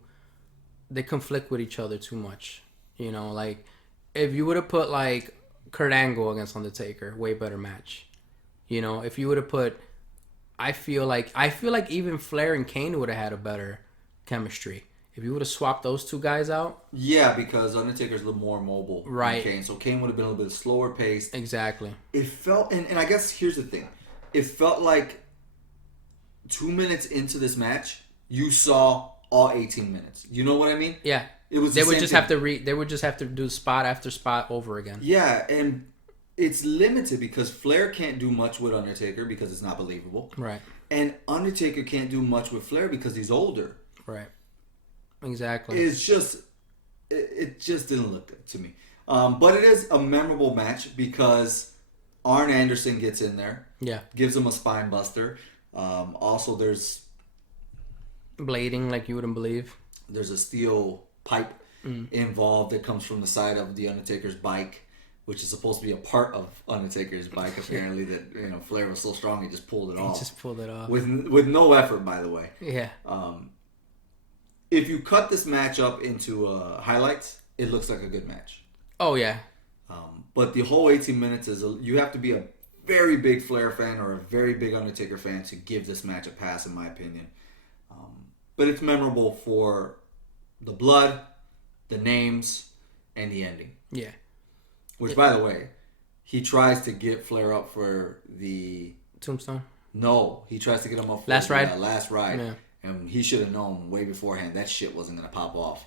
They conflict with each other too much. You know, like, if you would have put, like, Kurt Angle against Undertaker, way better match. You know, if you would have put... I feel like even Flair and Kane would have had a better chemistry. If you would have swapped those two guys out... Yeah, because Undertaker's a little more mobile than Kane. So Kane would have been a little bit slower paced. Exactly. It felt... And I guess here's the thing. It felt like 2 minutes into this match, you saw all 18 minutes. You know what I mean? Yeah. It was they would just have to do spot after spot over again. Yeah, and it's limited because Flair can't do much with Undertaker because it's not believable. Right. And Undertaker can't do much with Flair because he's older. Right. Exactly. It just didn't look good to me. But it is a memorable match because Arn Anderson gets in there. Yeah. Gives him a spine buster. Also, there's blading like you wouldn't believe. There's a steel pipe involved that comes from the side of the Undertaker's bike, which is supposed to be a part of Undertaker's bike. Apparently, that Flair was so strong he just pulled it off. He just pulled it off with no effort, by the way. Yeah. If you cut this match up into highlights, it looks like a good match. Oh yeah. But the whole 18 minutes you have to be a very big Flair fan or a very big Undertaker fan to give this match a pass, in my opinion. But it's memorable for the blood, the names, and the ending. Yeah. Which, by the way, he tries to get Flair up for the... Tombstone? No, he tries to get him up for Last Ride? Last Ride. Yeah. And he should have known way beforehand that shit wasn't going to pop off.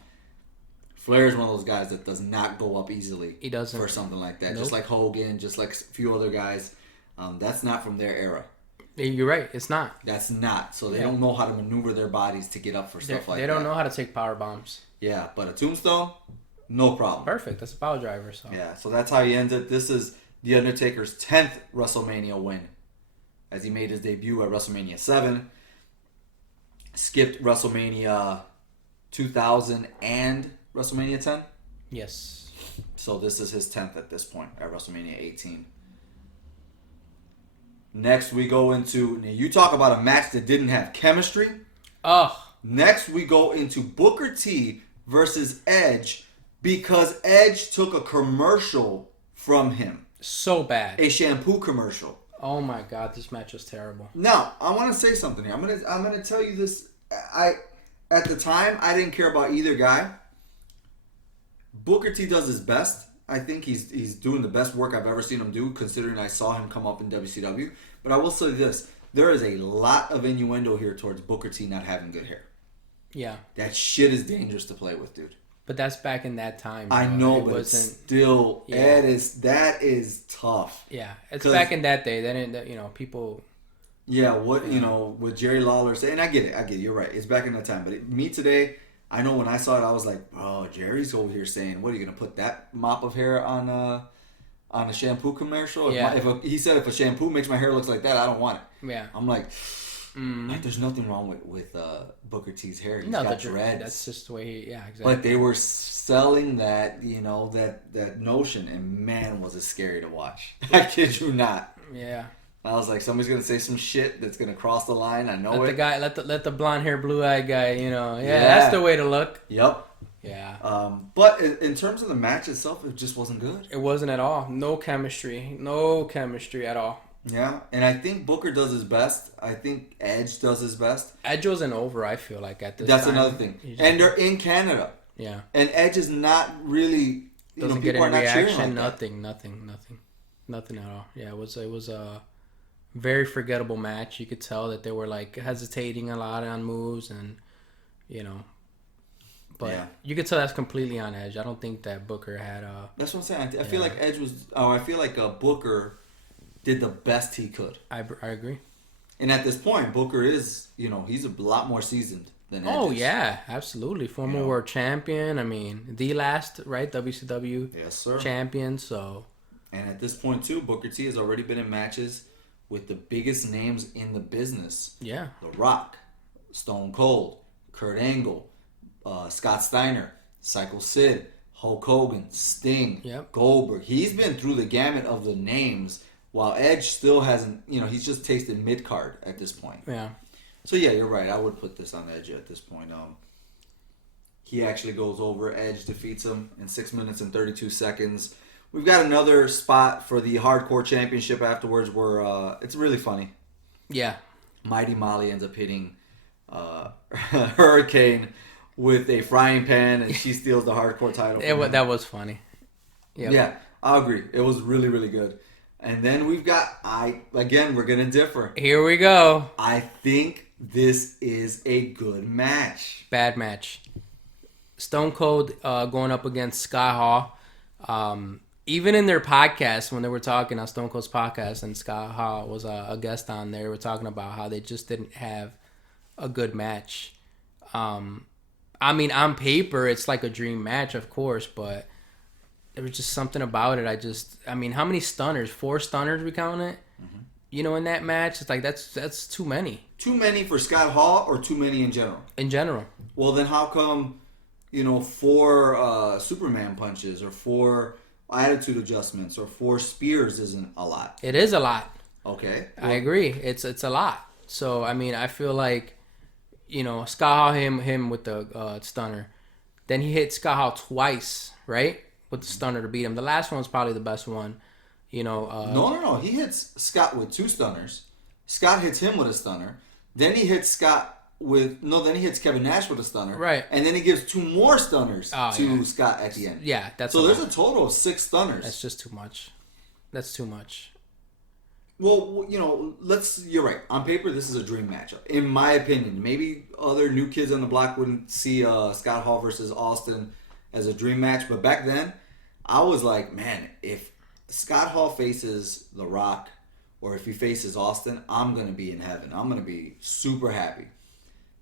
Flair is one of those guys that does not go up easily. He doesn't. For something like that. Nope. Just like Hogan, just like a few other guys. That's not from their era. You're right. It's not. That's not. So they don't know how to maneuver their bodies to get up for stuff like that. They don't know how to take power bombs. Yeah, but a tombstone, no problem. Perfect. That's a power driver. So yeah, so that's how he ends it. This is The Undertaker's 10th WrestleMania win, as he made his debut at WrestleMania 7. Skipped WrestleMania 2000 and WrestleMania 10. Yes. So this is his 10th at this point at WrestleMania 18. Next we go into... Now you talk about a match that didn't have chemistry. Oh. Next we go into Booker T versus Edge because Edge took a commercial from him. So bad. A shampoo commercial. Oh my God, this match was terrible. Now, I want to say something here. I'm gonna tell you this. at the time, I didn't care about either guy. Booker T does his best. I think he's doing the best work I've ever seen him do, considering I saw him come up in WCW. But I will say this. There is a lot of innuendo here towards Booker T not having good hair. Yeah. That shit is dangerous to play with, dude. But that's back in that time. I know, but it's still, that is tough. Yeah, it's back in that day. Then, people... Yeah, with Jerry Lawler saying, I get it, you're right. It's back in that time. But me today, I know when I saw it, I was like, bro, Jerry's over here saying, what, are you going to put that mop of hair on a shampoo commercial? Yeah. He said, if a shampoo makes my hair look like that, I don't want it. Yeah. I'm like there's nothing wrong with Booker T's hair. He's got dreads. That's just the way exactly. But they were selling that, that notion, and man, was it scary to watch. I kid you not. Yeah. I was like, somebody's gonna say some shit that's gonna cross the line. I know let it. The guy, let the blonde hair, blue eyed guy. That's the way to look. Yep. Yeah. But in terms of the match itself, it just wasn't good. It wasn't at all. No chemistry at all. Yeah, and I think Booker does his best. I think Edge does his best. Edge wasn't over, I feel like, at this That's time. another thing. And they're in Canada. Yeah. And Edge is not really, doesn't get any reaction. Nothing at all. Yeah, it was a very forgettable match. You could tell that they were like hesitating a lot on moves, and but you could tell that's completely on Edge. I don't think that Booker had That's what I'm saying. I feel like Edge was. I feel like Booker did the best he could. I agree. And at this point, Booker is, he's a lot more seasoned than Edge. Oh yeah, absolutely. Former world champion. I mean, the last WCW champion. So. And at this point too, Booker T has already been in matches with the biggest names in the business. Yeah. The Rock, Stone Cold, Kurt Angle, Scott Steiner, Psycho Sid, Hulk Hogan, Sting, Goldberg. He's been through the gamut of the names, while Edge still hasn't, he's just tasted mid-card at this point. Yeah. So yeah, you're right. I would put this on Edge at this point. He actually goes over. Edge defeats him in 6 minutes and 32 seconds. We've got another spot for the Hardcore Championship afterwards where it's really funny. Yeah. Mighty Molly ends up hitting Hurricane with a frying pan, and she steals the Hardcore title. That was funny. Yep. Yeah, I agree. It was really, really good. And then we've got, again, we're going to differ. Here we go. I think this is a good match. Bad match. Stone Cold going up against Scott Hall. Even in their podcast, when they were talking on Stone Cold's podcast, and Scott Hall was a guest on there, they were talking about how they just didn't have a good match. I mean, on paper, it's like a dream match, of course, but there was just something about it. I mean, how many stunners? 4 stunners we count it? Mm-hmm. In that match, it's like that's too many. Too many for Scott Hall, or too many in general? In general. Well, then how come, 4 Superman punches, or 4 attitude adjustments, or 4 spears isn't a lot? It is a lot. Okay. Well, I agree. It's a lot. So, I mean, I feel like, Scott Hall hit him with the stunner. Then he hit Scott Hall twice, right? With the stunner to beat him. The last one was probably the best one. No. He hits Scott with 2 stunners. Scott hits him with a stunner. Then he hits then he hits Kevin Nash with a stunner. Right. And then he gives 2 more stunners to Scott at the end. Yeah, there's a total of 6 stunners. That's just too much. That's too much. Well, you're right. On paper, this is a dream matchup. In my opinion, maybe other new kids on the block wouldn't see Scott Hall versus Austin as a dream match. But back then, I was like, man, if Scott Hall faces The Rock, or if he faces Austin, I'm going to be in heaven. I'm going to be super happy.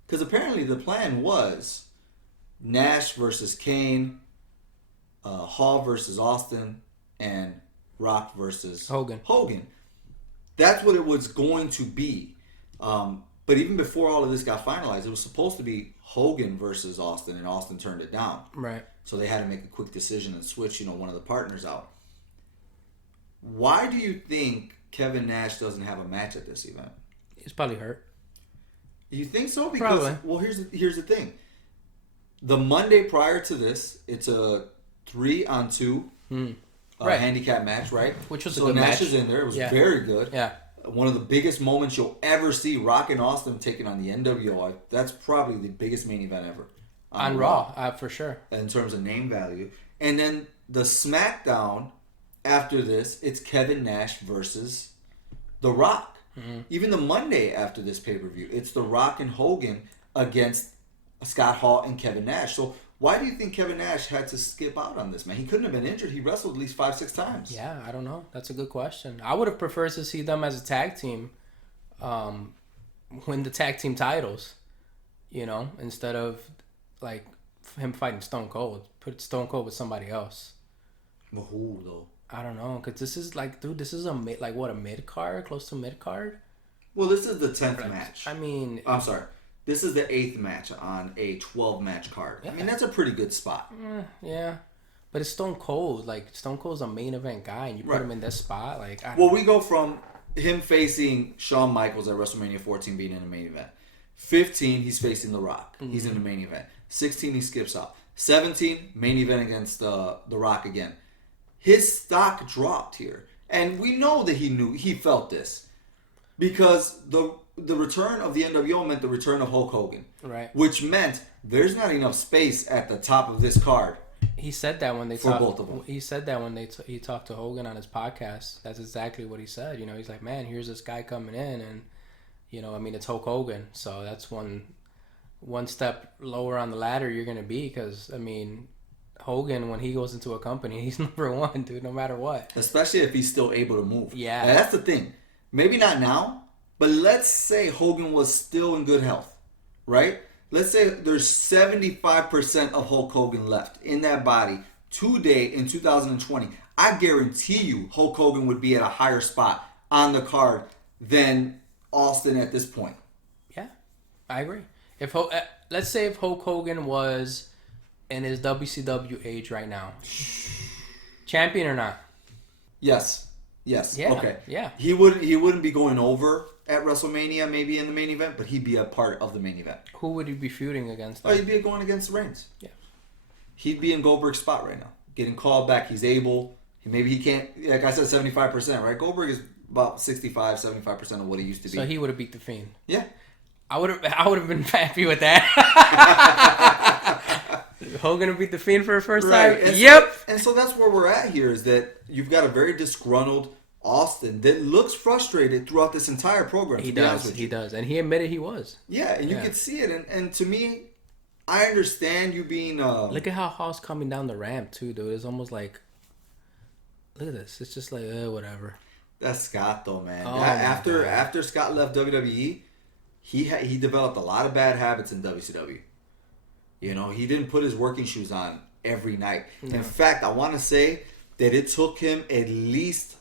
Because apparently the plan was Nash versus Kane, Hall versus Austin, and Rock versus Hogan. That's what it was going to be. But even before all of this got finalized, it was supposed to be Hogan versus Austin, and Austin turned it down. Right. So they had to make a quick decision and switch, one of the partners out. Why do you think Kevin Nash doesn't have a match at this event? He's probably hurt. You think so? Because, probably. Well, here's the thing. The Monday prior to this, it's a 3-on-2 handicap match, right? Which was so a good Nash match. is in there. It was very good. Yeah. one of the biggest moments you'll ever see. Rock and Austin taking on the NWO. That's probably the biggest main event ever. On Raw, for sure. In terms of name value. And then the SmackDown after this, it's Kevin Nash versus The Rock. Mm-hmm. Even the Monday after this pay-per-view, it's The Rock and Hogan against Scott Hall and Kevin Nash. So why do you think Kevin Nash had to skip out on this, man? He couldn't have been injured. He wrestled at least 5-6 times. Yeah, I don't know. That's a good question. I would have preferred to see them as a tag team win the tag team titles, instead of like him fighting Stone Cold. Put Stone Cold with somebody else. But who, though? I don't know, because this is like, dude, this is a mid-card? Close to mid-card? Well, this is the 10th match. I mean... I'm sorry. This is the 8th match on a 12-match card. Yeah. I mean, that's a pretty good spot. Yeah. But it's Stone Cold. Like, Stone Cold's a main event guy, and you put him in this spot. Like, we go from him facing Shawn Michaels at WrestleMania 14 being in the main event. 15, he's facing The Rock. Mm-hmm. He's in the main event. 16, he skips out. 17, main event against The Rock again. His stock dropped here. And we know that he felt this. Because the return of the NWO meant the return of Hulk Hogan. Right. Which meant there's not enough space at the top of this card. He said that when they talked. For both of them. He said that when he talked to Hogan on his podcast. That's exactly what he said. He's like, man, here's this guy coming in, and it's Hulk Hogan. So that's one step lower on the ladder you're gonna be, because Hogan, when he goes into a company, he's number one, dude, no matter what. Especially if he's still able to move. Yeah. And that's the thing. Maybe not now, but let's say Hogan was still in good health, right? Let's say there's 75% of Hulk Hogan left in that body today in 2020. I guarantee you Hulk Hogan would be at a higher spot on the card than Austin at this point. Yeah, I agree. Let's say if Hulk Hogan was in his WCW age right now, champion or not? Yes. Yeah. Okay. Yeah. He wouldn't be going over at WrestleMania, maybe in the main event, but he'd be a part of the main event. Who would he be feuding against? Oh, he'd be going against Reigns. Yeah. He'd be in Goldberg's spot right now, getting called back. He's able. Maybe he can't. Like I said, 75%. Right? Goldberg is about 65-75% of what he used to be. So he would have beat the Fiend. Yeah. I would have been happy with that. Hogan would beat the Fiend for the first time. And yep. So that's where we're at here, is that you've got a very disgruntled Austin that looks frustrated throughout this entire program. He does, and he admitted he was. Yeah, and you could see it, and to me, I understand you being. Look at how Hall's coming down the ramp too, dude. It's almost like, look at this. It's just like whatever. That's Scott though, man. Oh, after Scott left WWE, he developed a lot of bad habits in WCW. He didn't put his working shoes on every night. No. In fact, I want to say that it took him at least.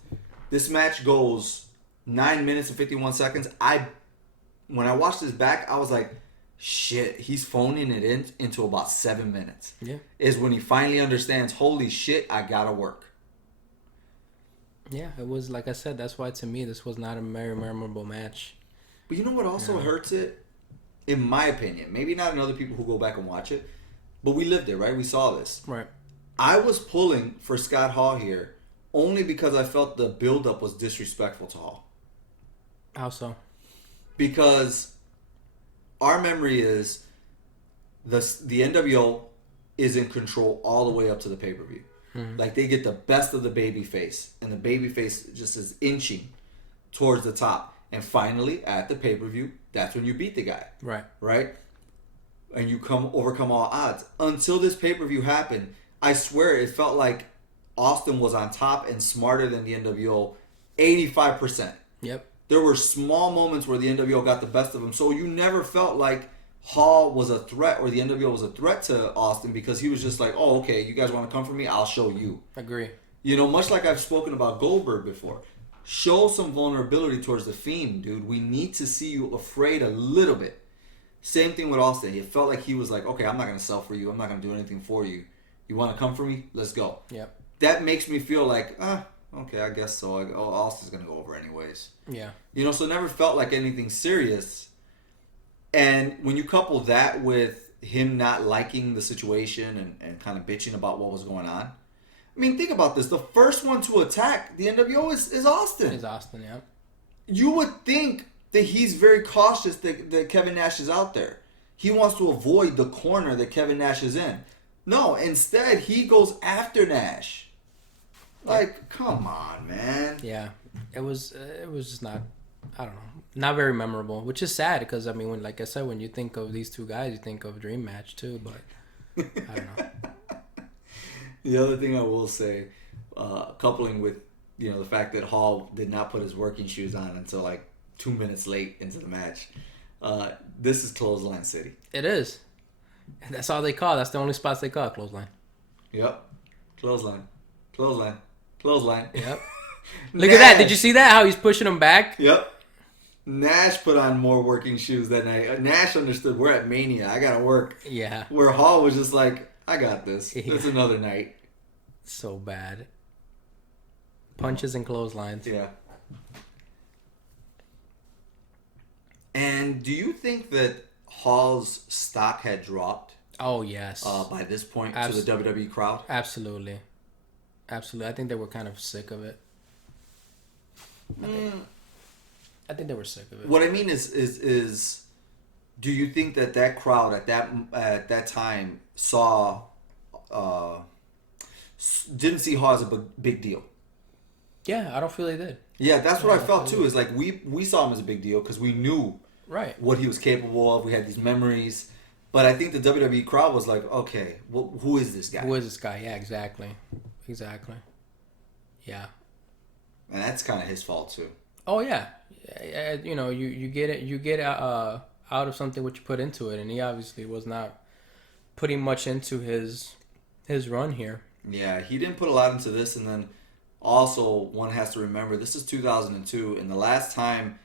This match goes 9 minutes and 51 seconds. When I watched this back, I was like, shit, he's phoning it into about 7 minutes. Yeah. Is when he finally understands, holy shit, I gotta work. Yeah, it was, like I said, that's why to me this was not a very memorable match. But you know what also hurts it? In my opinion. Maybe not in other people who go back and watch it. But we lived it, right? We saw this. Right. I was pulling for Scott Hall here only because I felt the build-up was disrespectful to Hall. How so? Because our memory is the NWO is in control all the way up to the pay-per-view. Mm-hmm. Like, they get the best of the babyface, and the babyface just is inching towards the top. And finally, at the pay-per-view, that's when you beat the guy. Right. Right? And you overcome all odds. Until this pay-per-view happened, I swear it felt like Austin was on top and smarter than the NWO 85%. Yep. There were small moments where the NWO got the best of him. So you never felt like Hall was a threat or the NWO was a threat to Austin, because he was just like, oh, okay, you guys want to come for me? I'll show you. Agree. Much like I've spoken about Goldberg before. Show some vulnerability towards the Fiend, dude. We need to see you afraid a little bit. Same thing with Austin. It felt like he was like, okay, I'm not going to sell for you. I'm not going to do anything for you. You want to come for me? Let's go. Yep. That makes me feel like, okay, I guess so. Austin's going to go over anyways. Yeah. So it never felt like anything serious. And when you couple that with him not liking the situation and kind of bitching about what was going on. I mean, think about this. The first one to attack the NWO is Austin. It's Austin, yeah. You would think that he's very cautious that Kevin Nash is out there. He wants to avoid the corner that Kevin Nash is in. No, instead he goes after Nash. Like, come on, man. Yeah, it was just not, I don't know, not very memorable, which is sad because I mean, when, like I said, when you think of these two guys, you think of Dream Match too, but I don't know. The other thing I will say, coupling with the fact that Hall did not put his working shoes on until like 2 minutes late into the match, this is Clothesline City. It is. That's all they call. That's the only spots they call Clothesline. Yep, clothesline. Yep. Look at that. Did you see that? How he's pushing him back? Yep. Nash put on more working shoes that night. Nash understood we're at Mania. I gotta work. Yeah. Where Hall was just like, I got this. Yeah. It's another night. So bad. Punches and clotheslines. Yeah. And do you think that Hall's stock had dropped? Oh, yes. By this point to the WWE crowd? Absolutely. Absolutely. I think they were kind of sick of it. I think they were sick of it. What I mean is do you think that crowd at that time saw didn't see Hall as a big deal? Yeah, I don't feel they did. Yeah, that's what I felt too. Is like we saw him as a big deal because we knew what he was capable of. We had these memories, but I think the WWE crowd was like, okay, well, who is this guy? Who is this guy? Yeah, exactly. Yeah. And that's kind of his fault too. Oh yeah, you get it. You get out of something what you put into it, and he obviously was not putting much into his run here. Yeah, he didn't put a lot into this, and then also one has to remember this is 2002, and the last time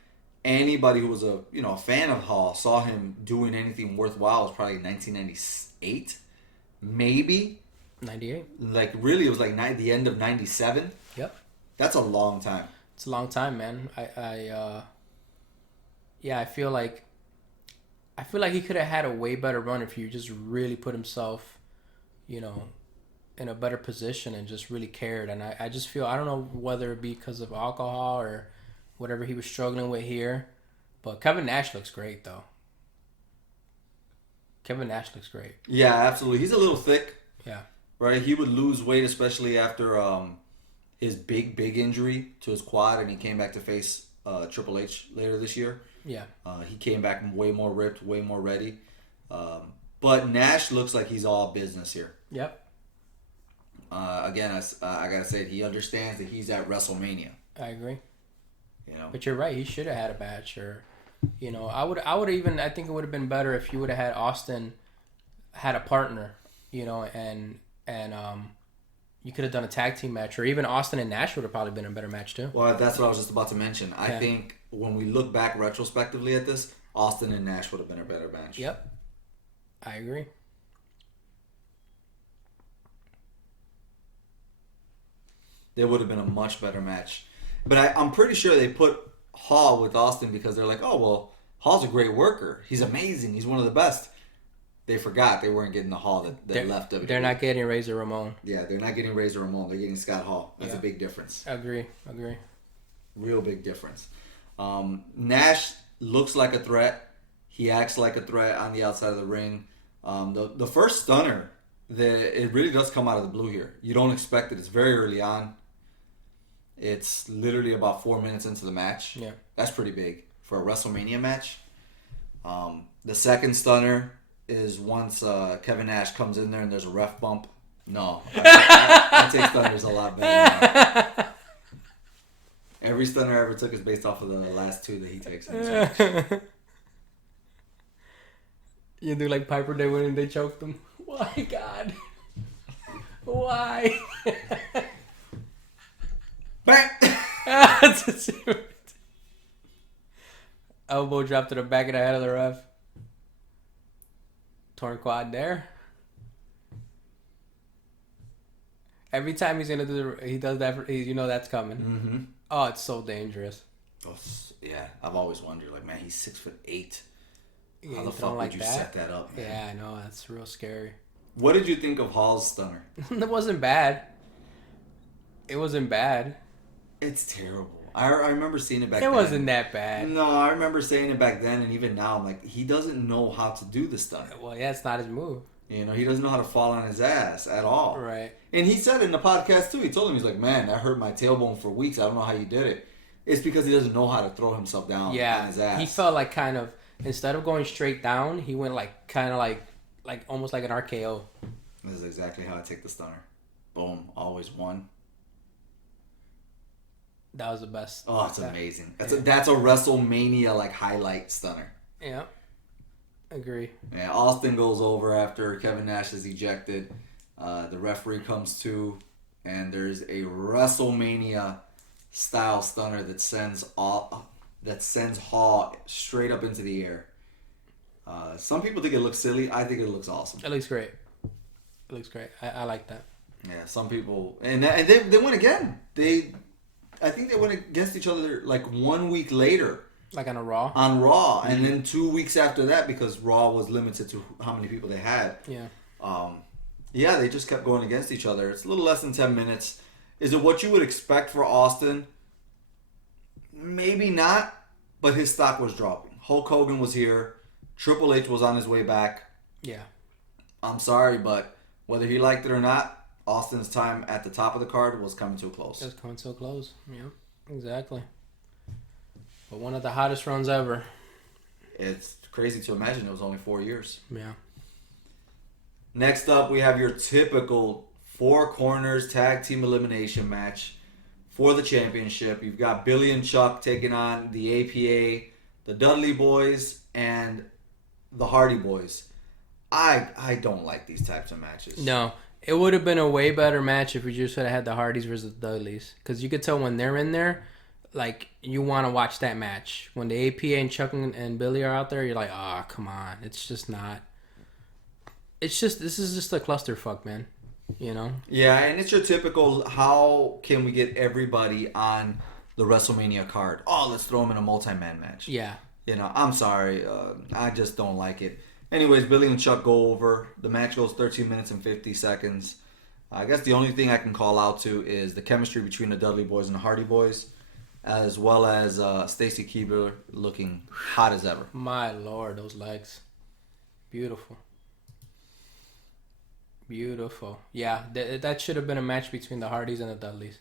anybody who was a fan of Hall saw him doing anything worthwhile was probably 1998, maybe 98. Like really, it was like the end of 97. Yep, that's a long time. It's a long time, man. I feel like he could have had a way better run if he just really put himself, in a better position and just really cared. And I just feel, I don't know whether it be because of alcohol or whatever he was struggling with here, but Kevin Nash looks great though. Kevin Nash looks great. Yeah, absolutely. He's a little thick. Yeah. Right? He would lose weight, especially after his big injury to his quad, and he came back to face Triple H later this year. Yeah. He came back way more ripped, way more ready. But Nash looks like he's all business here. Yep. Again, I gotta say, he understands that he's at WrestleMania. I agree. But you're right. He should have had a match, or, I think it would have been better if you would have had Austin had a partner, and you could have done a tag team match, or even Austin and Nash would have probably been a better match too. Well, that's what I was just about to mention. I think when we look back retrospectively at this, Austin and Nash would have been a better match. Yep. I agree. They would have been a much better match. But I'm pretty sure they put Hall with Austin because they're like, oh, well, Hall's a great worker. He's amazing. He's one of the best. They forgot they weren't getting the Hall that left WWE. They're not getting Razor Ramon. Yeah, they're not getting Razor Ramon. They're getting Scott Hall. That's a big difference. Agree. Real big difference. Nash looks like a threat. He acts like a threat on the outside of the ring. The first stunner, it really does come out of the blue here. You don't expect it. It's very early on. It's literally about 4 minutes into the match. Yeah. That's pretty big for a WrestleMania match. The second stunner is once Kevin Nash comes in there and there's a ref bump. No. I take stunners a lot better now. Every stunner I ever took is based off of the last two that he takes in this match. You do like Piper did when they choked him. Why, God? Why? Bang! Elbow drop to the back of the head of the ref. Torn quad there. Every time he does that, that's coming. Mm-hmm. Oh, it's so dangerous. Oh, yeah, I've always wondered, like, man, he's 6'8". Yeah, how the fuck would you set that up, man? Yeah, I know, that's real scary. What did you think of Hall's stunner? It wasn't bad. It wasn't bad. It's terrible. I remember seeing it back It then. wasn't that bad. No, I remember saying it back then, and even now, I'm like, he doesn't know how to do the stunner. Well, yeah, it's not his move. You know, he doesn't know how to fall on his ass at all. Right. And he said it in the podcast, too. He told him, he's like, man, that hurt my tailbone for weeks. I don't know how you did it. It's because he doesn't know how to throw himself down on his ass. He felt like kind of, instead of going straight down, he went like kind of like almost like an RKO. This is exactly how I take the stunner. Boom. Always one. That was the best. Oh, it's amazing. That's a WrestleMania like highlight stunner. Yeah. Agree. Yeah, Austin goes over after Kevin Nash is ejected. The referee comes to, and there's a WrestleMania style stunner that sends Hall straight up into the air. Some people think it looks silly. I think it looks awesome. It looks great. It looks great. I like that. Yeah, some people, and they went again. I think they went against each other like 1 week later. Like on a Raw? On Raw. Mm-hmm. And then 2 weeks after that, because Raw was limited to how many people they had. Yeah. Yeah, they just kept going against each other. It's a little less than 10 minutes. Is it what you would expect for Austin? Maybe not, but his stock was dropping. Hulk Hogan was here. Triple H was on his way back. Yeah. I'm sorry, but whether he liked it or not, Austin's time at the top of the card was coming to a close. It was coming so close. Yeah, exactly. But one of the hottest runs ever. It's crazy to imagine it was only 4 years. Yeah. Next up, we have your typical four corners tag team elimination match for the championship. You've got Billy and Chuck taking on the APA, the Dudley Boys, and the Hardy Boys. I don't like these types of matches. No. It would have been a way better match if we just would have had the Hardys versus the Dudleys. Because you could tell when they're in there, like, you want to watch that match. When the APA and Chuck and Billy are out there, you're like, oh, come on. It's just not. This is just a clusterfuck, man. You know? Yeah, and it's your typical, how can we get everybody on the WrestleMania card? Oh, let's throw them in a multi-man match. Yeah. You know, I'm sorry. I just don't like it. Anyways, Billy and Chuck go over. The match goes 13 minutes and 50 seconds. I guess the only thing I can call out to is the chemistry between the Dudley Boys and the Hardy Boys, as well as Stacy Keibler looking hot as ever. My Lord, those legs. Beautiful. Beautiful. Yeah, that should have been a match between the Hardys and the Dudleys.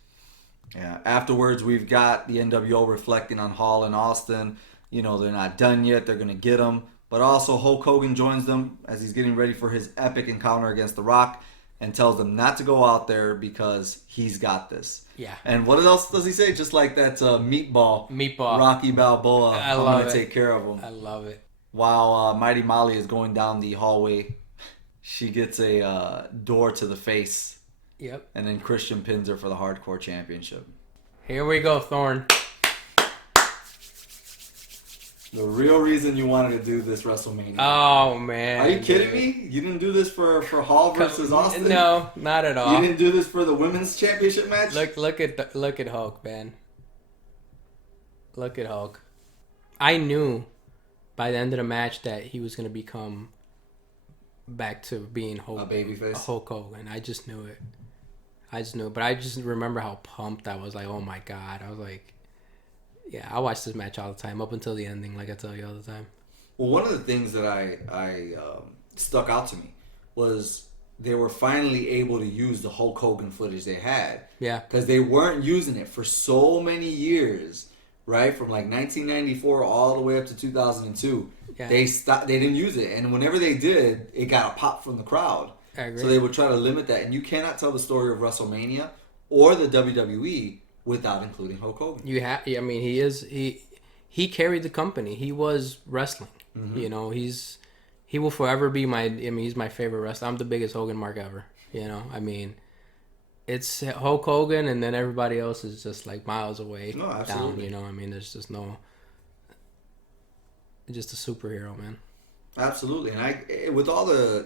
Yeah. Afterwards, we've got the NWO reflecting on Hall and Austin. You know, they're not done yet. They're going to get them. But also Hulk Hogan joins them as he's getting ready for his epic encounter against The Rock and tells them not to go out there because he's got this. Yeah. And what else does he say? Just like that meatball. Rocky Balboa. I'm going to take care of him. I love it. While Mighty Molly is going down the hallway, she gets a door to the face. Yep. And then Christian pins her for the Hardcore Championship. Here we go, Thorne. The real reason you wanted to do this WrestleMania. Oh, man. Are you kidding me? You didn't do this for Hall versus Austin? No, not at all. You didn't do this for the women's championship match? Look at Hulk, man. Look at Hulk. I knew by the end of the match that he was going to become back to being Hulk. A babyface? Hulk Hogan. I just knew it. But I just remember how pumped I was. Like, oh, my God. I was like... Yeah, I watch this match all the time, up until the ending, like I tell you all the time. Well, one of the things that I stuck out to me was they were finally able to use the Hulk Hogan footage they had. Yeah. Because they weren't using it for so many years, right? From like 1994 all the way up to 2002. Yeah. They didn't use it. And whenever they did, it got a pop from the crowd. I agree. So they would try to limit that. And you cannot tell the story of WrestleMania or the WWE without including Hulk Hogan. I mean, he carried the company. He was wrestling. Mm-hmm. You know, he will forever be he's my favorite wrestler. I'm the biggest Hogan mark ever. You know, I mean, it's Hulk Hogan, and then everybody else is just like miles away down. You know, I mean, there's just just a superhero, man. Absolutely, and with all the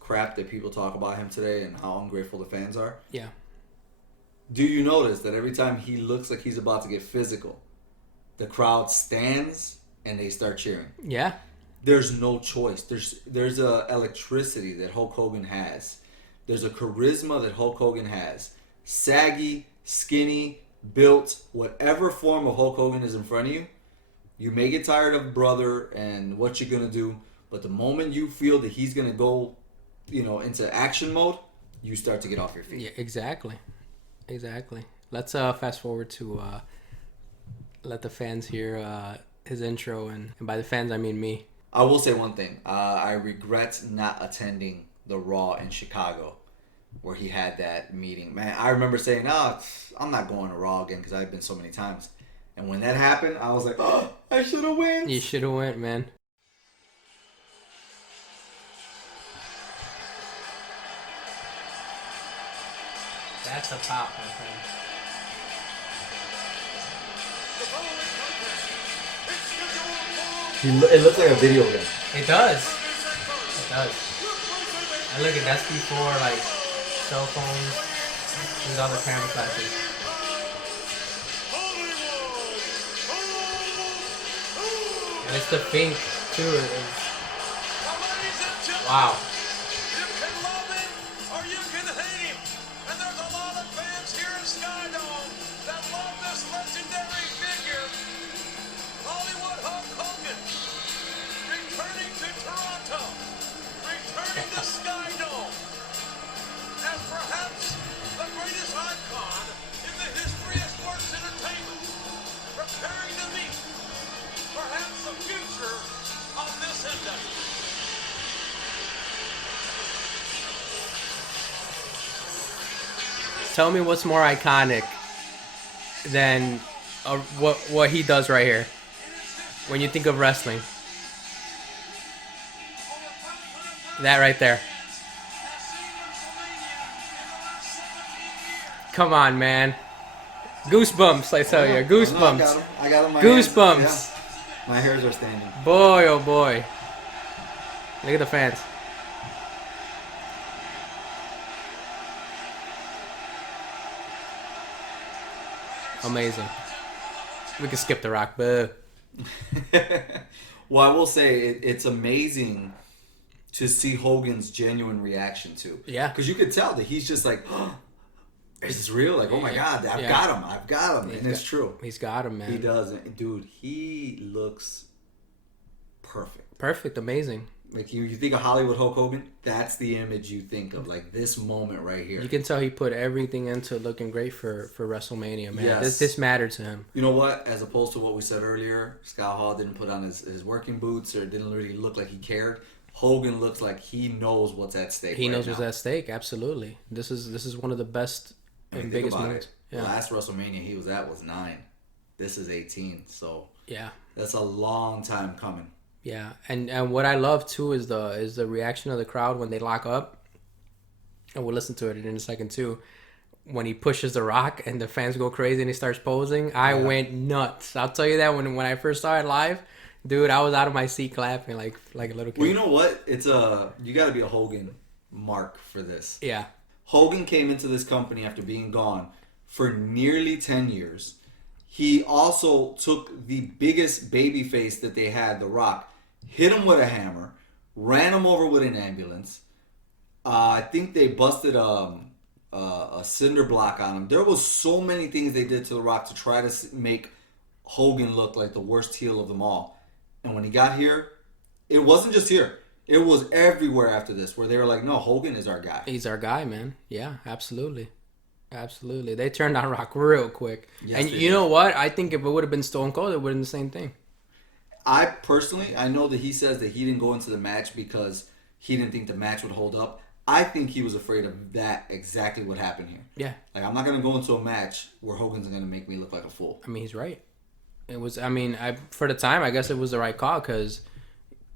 crap that people talk about him today and how ungrateful the fans are. Yeah. Do you notice that every time he looks like he's about to get physical, the crowd stands and they start cheering? Yeah. There's no choice. There's a electricity that Hulk Hogan has. There's a charisma that Hulk Hogan has. Saggy, skinny, built whatever form of Hulk Hogan is in front of you. You may get tired of brother and what you're gonna do, but the moment you feel that he's gonna go, into action mode, you start to get off your feet. Yeah, exactly. Let's fast forward to let the fans hear his intro, and by the fans I mean me. I will say one thing. I regret not attending the Raw in Chicago where he had that meeting. Man, I remember saying, I'm not going to Raw again because I've been so many times. And when that happened, I was like, I should have went. You should have went, man. That's a pop, my friend. It looks like a video game. It does. And look, that's before like cell phones and other camera flashes. And it's the pink too. Wow. You can love him or you can hate him. And there's a lot of fans here in Skydome that love this legendary figure. Hollywood Hulk Hogan. Returning to Toronto. Returning to Skydome. And perhaps the greatest icon in the history of sports entertainment. Preparing to meet perhaps the future of this industry. Tell me what's more iconic than what he does right here when you think of wrestling. That right there. Come on, man. Goosebumps, I tell you. Goosebumps. I got him. My Goosebumps. Hands, yeah. My hairs are standing. Boy, oh boy. Look at the fans. Amazing. We can skip the Rock, but Well, I will say it's amazing to see Hogan's genuine reaction to. Yeah. Because you could tell that he's just like, is this real? Like, oh my God, I've got him. And it's true. He's got him, man. He doesn't. Dude, he looks perfect. Perfect, amazing. Like, you think of Hollywood Hulk Hogan, that's the image you think of. Like, this moment right here. You can tell he put everything into looking great for WrestleMania, man. Yes. This mattered to him. You know what? As opposed to what we said earlier, Scott Hall didn't put on his working boots or didn't really look like he cared. Hogan looks like he knows what's at stake. He knows what's at stake, absolutely. This is one of the best and biggest moments. Yeah. The last WrestleMania he was at was 9. This is 18, so yeah, that's a long time coming. Yeah, and what I love too is the reaction of the crowd when they lock up, and we'll listen to it in a second too. When he pushes the Rock and the fans go crazy and he starts posing, I went nuts. I'll tell you that when I first saw it live, dude, I was out of my seat clapping like a little kid. Well, you know what? You got to be a Hogan mark for this. Yeah. Hogan came into this company after being gone for nearly 10 years. He also took the biggest babyface that they had, The Rock, hit him with a hammer, ran him over with an ambulance. I think they busted a cinder block on him. There was so many things they did to The Rock to try to make Hogan look like the worst heel of them all. And when he got here, it wasn't just here. It was everywhere after this where they were like, no, Hogan is our guy. He's our guy, man. Yeah, absolutely. Absolutely. They turned on Rock real quick. Yes, and you know what? I think if it would have been Stone Cold, it would have been the same thing. I know that he says that he didn't go into the match because he didn't think the match would hold up. I think he was afraid of that, exactly what happened here. Yeah. Like, I'm not going to go into a match where Hogan's going to make me look like a fool. I mean, he's right. It was, for the time, I guess it was the right call because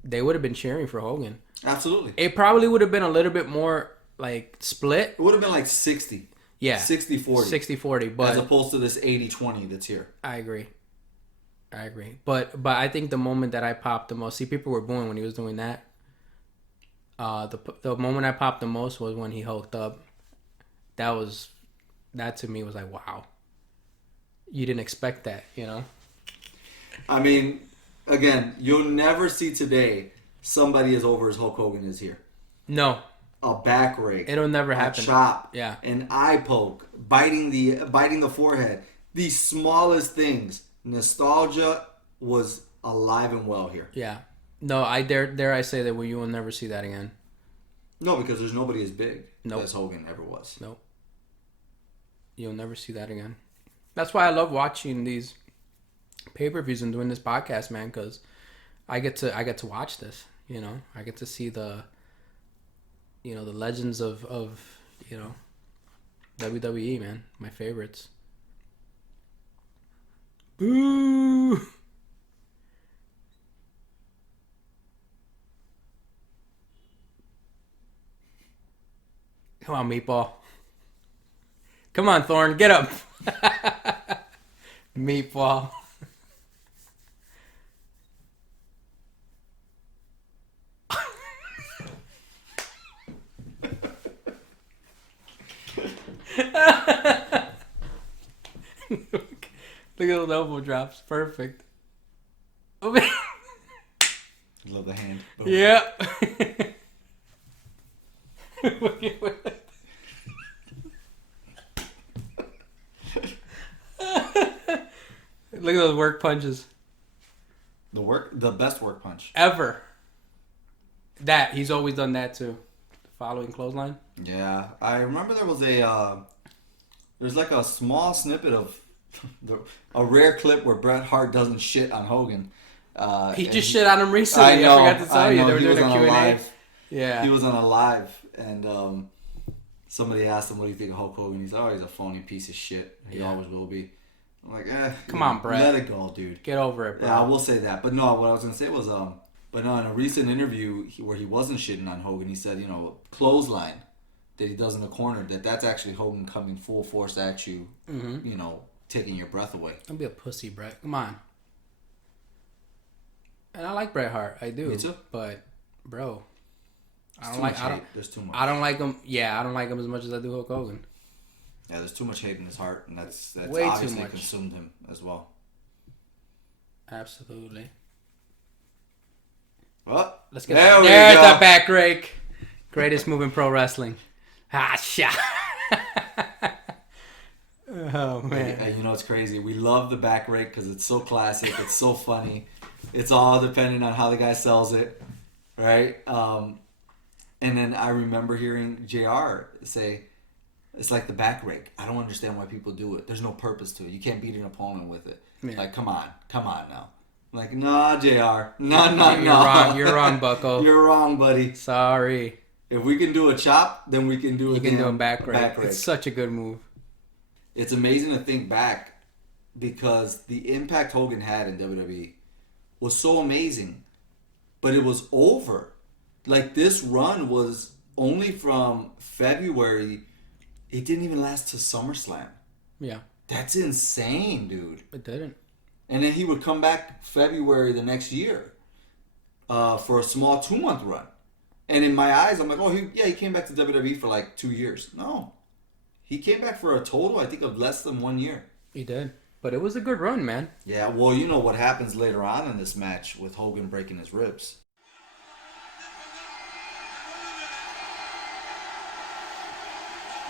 they would have been cheering for Hogan. Absolutely. It probably would have been a little bit more, like, split. It would have been like 60. Yeah. 60-40. 60-40. But as opposed to this 80-20 that's here. I agree. But I think the moment that I popped the most, see, people were booing when he was doing that. The moment I popped the most was when he hulked up. That to me was like, wow. You didn't expect that, you know? I mean, again, you'll never see today somebody as over as Hulk Hogan is here. No. A back rake. It'll never happen. A chop. Yeah. An eye poke. Biting the forehead. the smallest things. Nostalgia was alive and well here. Yeah. No, I dare I say that you will never see that again. No, because there's nobody as big Nope. as Hogan ever was. Nope. You'll never see that again. That's why I love watching these pay-per-views and doing this podcast, man, because I get to watch this. You know, I get to see the legends of WWE, man, my favorites. Boo! Come on, Meatball. Come on, Thorne, get up. Meatball. Look at those elbow drops. Perfect. Love the hand. Boom. Yeah. Look at those work punches. The best work punch. Ever. He's always done that too. Following clothesline. Yeah, I remember there was there's like a small snippet of a rare clip where Bret Hart doesn't shit on Hogan. He just shit on him recently. I forgot to tell you. They were doing a Q&A. Yeah. He was on a live, and somebody asked him, "What do you think of Hulk Hogan?" He's he's a phony piece of shit. He always will be. I'm like, come on, Bret. Let it go, dude. Get over it, bro. Yeah, I will say that. But no, what I was gonna say was but no, in a recent interview where he wasn't shitting on Hogan, he said, clothesline that he does in the corner, that's actually Hogan coming full force at you, taking your breath away. Don't be a pussy, Bret. Come on. And I like Bret Hart. I do. Me too. But, bro, There's too much. I don't like him. Yeah, I don't like him as much as I do Hulk Hogan. Yeah, there's too much hate in his heart, and that's way obviously too much. Consumed him as well. Absolutely. Well, Let's get there's the back rake. Greatest move in pro wrestling. Ah, shot. Oh, man. And it's crazy. We love the back rake because it's so classic. It's so funny. It's all depending on how the guy sells it, right? And then I remember hearing JR say, it's like the back rake. I don't understand why people do it. There's no purpose to it. You can't beat an opponent with it. Yeah. Like, come on now. I'm like, nah, JR. No. You're wrong, Bucko. You're wrong, buddy. Sorry. If we can do a chop, then we can do a back rake. It's such a good move. It's amazing to think back because the impact Hogan had in WWE was so amazing, but it was over. Like, this run was only from February. It didn't even last to SummerSlam. Yeah. That's insane, dude. It didn't. And then he would come back February the next year for a small 2-month run. And in my eyes, I'm like, he came back to WWE for like 2 years. No. He came back for a total, I think, of less than 1 year. He did. But it was a good run, man. Yeah, well, you know what happens later on in this match with Hogan breaking his ribs.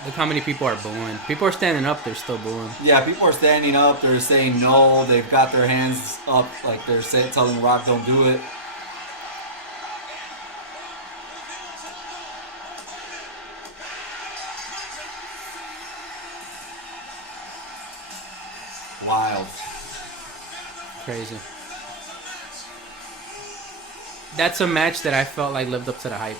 Look how many people are booing. People are standing up, they're still booing. Yeah, people are standing up, they're saying no, they've got their hands up, like they're telling Rock don't do it. Wild. Crazy. That's a match that I felt like lived up to the hype.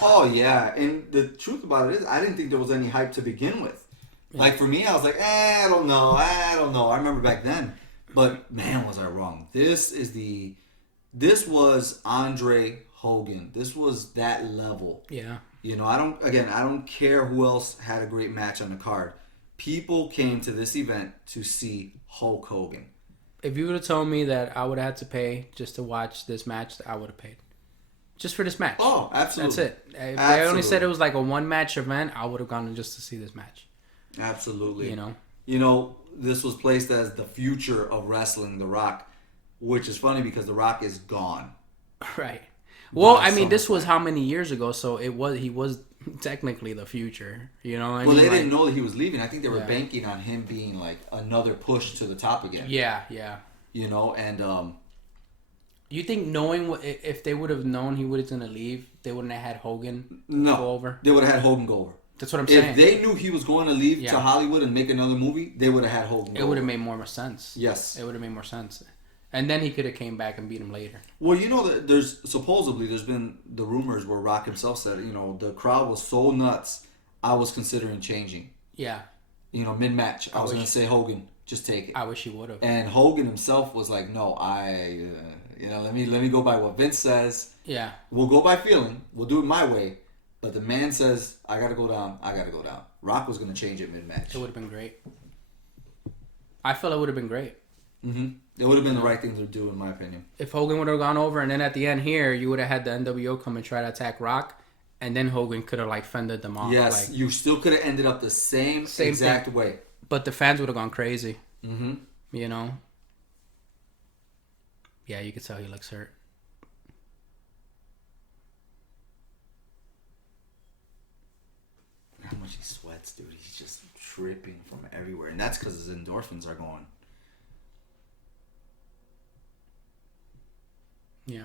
Oh, yeah. And the truth about it is, I didn't think there was any hype to begin with. Yeah. Like, for me, I was like, I don't know. I remember back then. But, man, was I wrong. This was Andre Hogan. This was that level. Yeah. I don't care who else had a great match on the card. People came to this event to see Hulk Hogan. If you would have told me that I would have had to pay just to watch this match, I would have paid. Just for this match. Oh, absolutely. That's it. If they only said it was like a one-match event, I would have gone just to see this match. Absolutely. This was placed as the future of wrestling, The Rock, which is funny because The Rock is gone. Right. Well, I mean, this was how many years ago? So he was technically the future. You know what I Well, mean? they Like, didn't know that he was leaving. I think they were Yeah. banking on him being like another push to the top again. Yeah, yeah. You know, and You think knowing if they would have known he was going to leave, they wouldn't have had Hogan no, go over? they would have had Hogan go over. That's what I'm saying. If they knew he was going to leave Yeah. to Hollywood and make another movie, they would have had Hogan go It would have over. made more sense. Yes. It would have made more sense. And then he could have came back and beat him later. Well, you know that there's been the rumors where Rock himself said, you know, the crowd was so nuts, I was considering changing. Yeah. You know, mid-match, I was going to say Hogan, just take it. I wish he would have. And Hogan himself was like, no, let me go by what Vince says. Yeah. We'll go by feeling. We'll do it my way. But the man says, I got to go down. I got to go down. Rock was going to change it mid-match. It would have been great. I feel it would have been great. Mm-hmm. It would have been the right thing to do, in my opinion. If Hogan would have gone over, and then at the end here, you would have had the NWO come and try to attack Rock, and then Hogan could have, like, fended them off. Yes, like, you still could have ended up the same exact thing. way. But the fans would have gone crazy. Mm-hmm. You know? Yeah, you could tell he looks hurt. How much he sweats, dude. He's just dripping from everywhere. And that's because his endorphins are going. Yeah.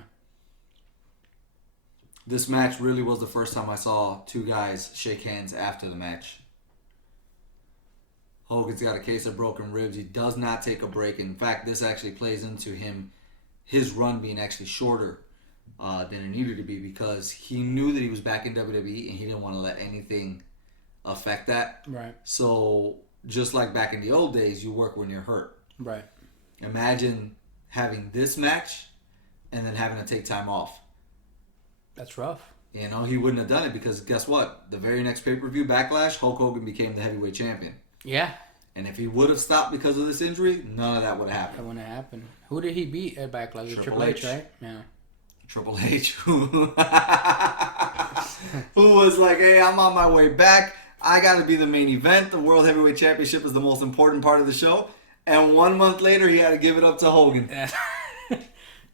This match really was the first time I saw two guys shake hands after the match. Hogan's got a case of broken ribs. He does not take a break. In fact, this actually plays into his run being actually shorter than it needed to be, because he knew that he was back in WWE and he didn't want to let anything affect that. Right. So just like back in the old days, you work when you're hurt. Right. Imagine having this match and then having to take time off. That's rough. You know, he wouldn't have done it because guess what? The very next pay-per-view, Backlash, Hulk Hogan became the heavyweight champion. Yeah. And if he would have stopped because of this injury, none of that would have That happened. wouldn't have happened. Who did he beat at Backlash? Triple H, H. right? Yeah. Triple H, who was like, hey, I'm on my way back. I got to be the main event. The World Heavyweight Championship is the most important part of the show. And 1 month later, he had to give it up to Hogan. Yeah.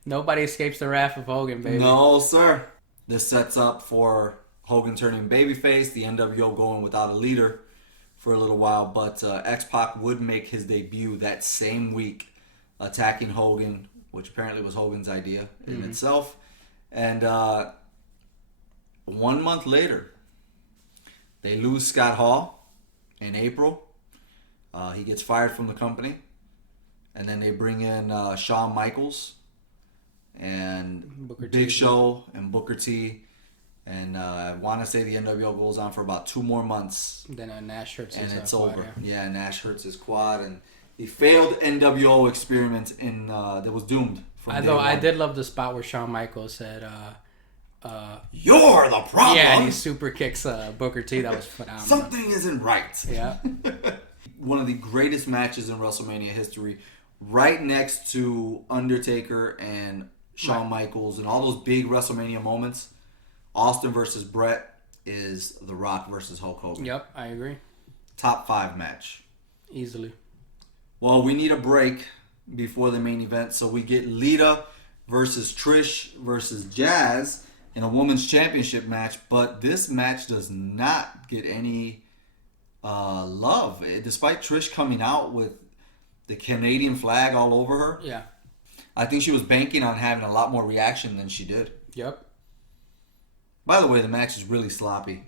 Nobody escapes the wrath of Hogan, baby. No, sir. This sets up for Hogan turning babyface, the NWO going without a leader for a little while. But X-Pac would make his debut that same week, attacking Hogan, which apparently was Hogan's idea in itself. And 1 month later, they lose Scott Hall in April. He gets fired from the company. And then they bring in Shawn Michaels and Booker Big T. Show and Booker T. And I want to say the NWO goes on for about 2 more months. Then Nash hurts And his it's quad, over. yeah. Yeah, Nash hurts his quad. And the failed NWO experiment that was doomed from day Although I one. did love the spot where Shawn Michaels said, You're the problem! yeah, he super kicks Booker T. That was phenomenal. Something isn't right. Yeah. One of the greatest matches in WrestleMania history, right next to Undertaker and Shawn Michaels and all those big WrestleMania moments. Austin versus Brett is The Rock versus Hulk Hogan. Yep, I agree. Top 5 match. Easily. Well, we need a break before the main event, so we get Lita versus Trish versus Jazz in a women's championship match, but this match does not get any love, despite Trish coming out with the Canadian flag all over her. Yeah. I think she was banking on having a lot more reaction than she did. Yep. By the way, the match is really sloppy.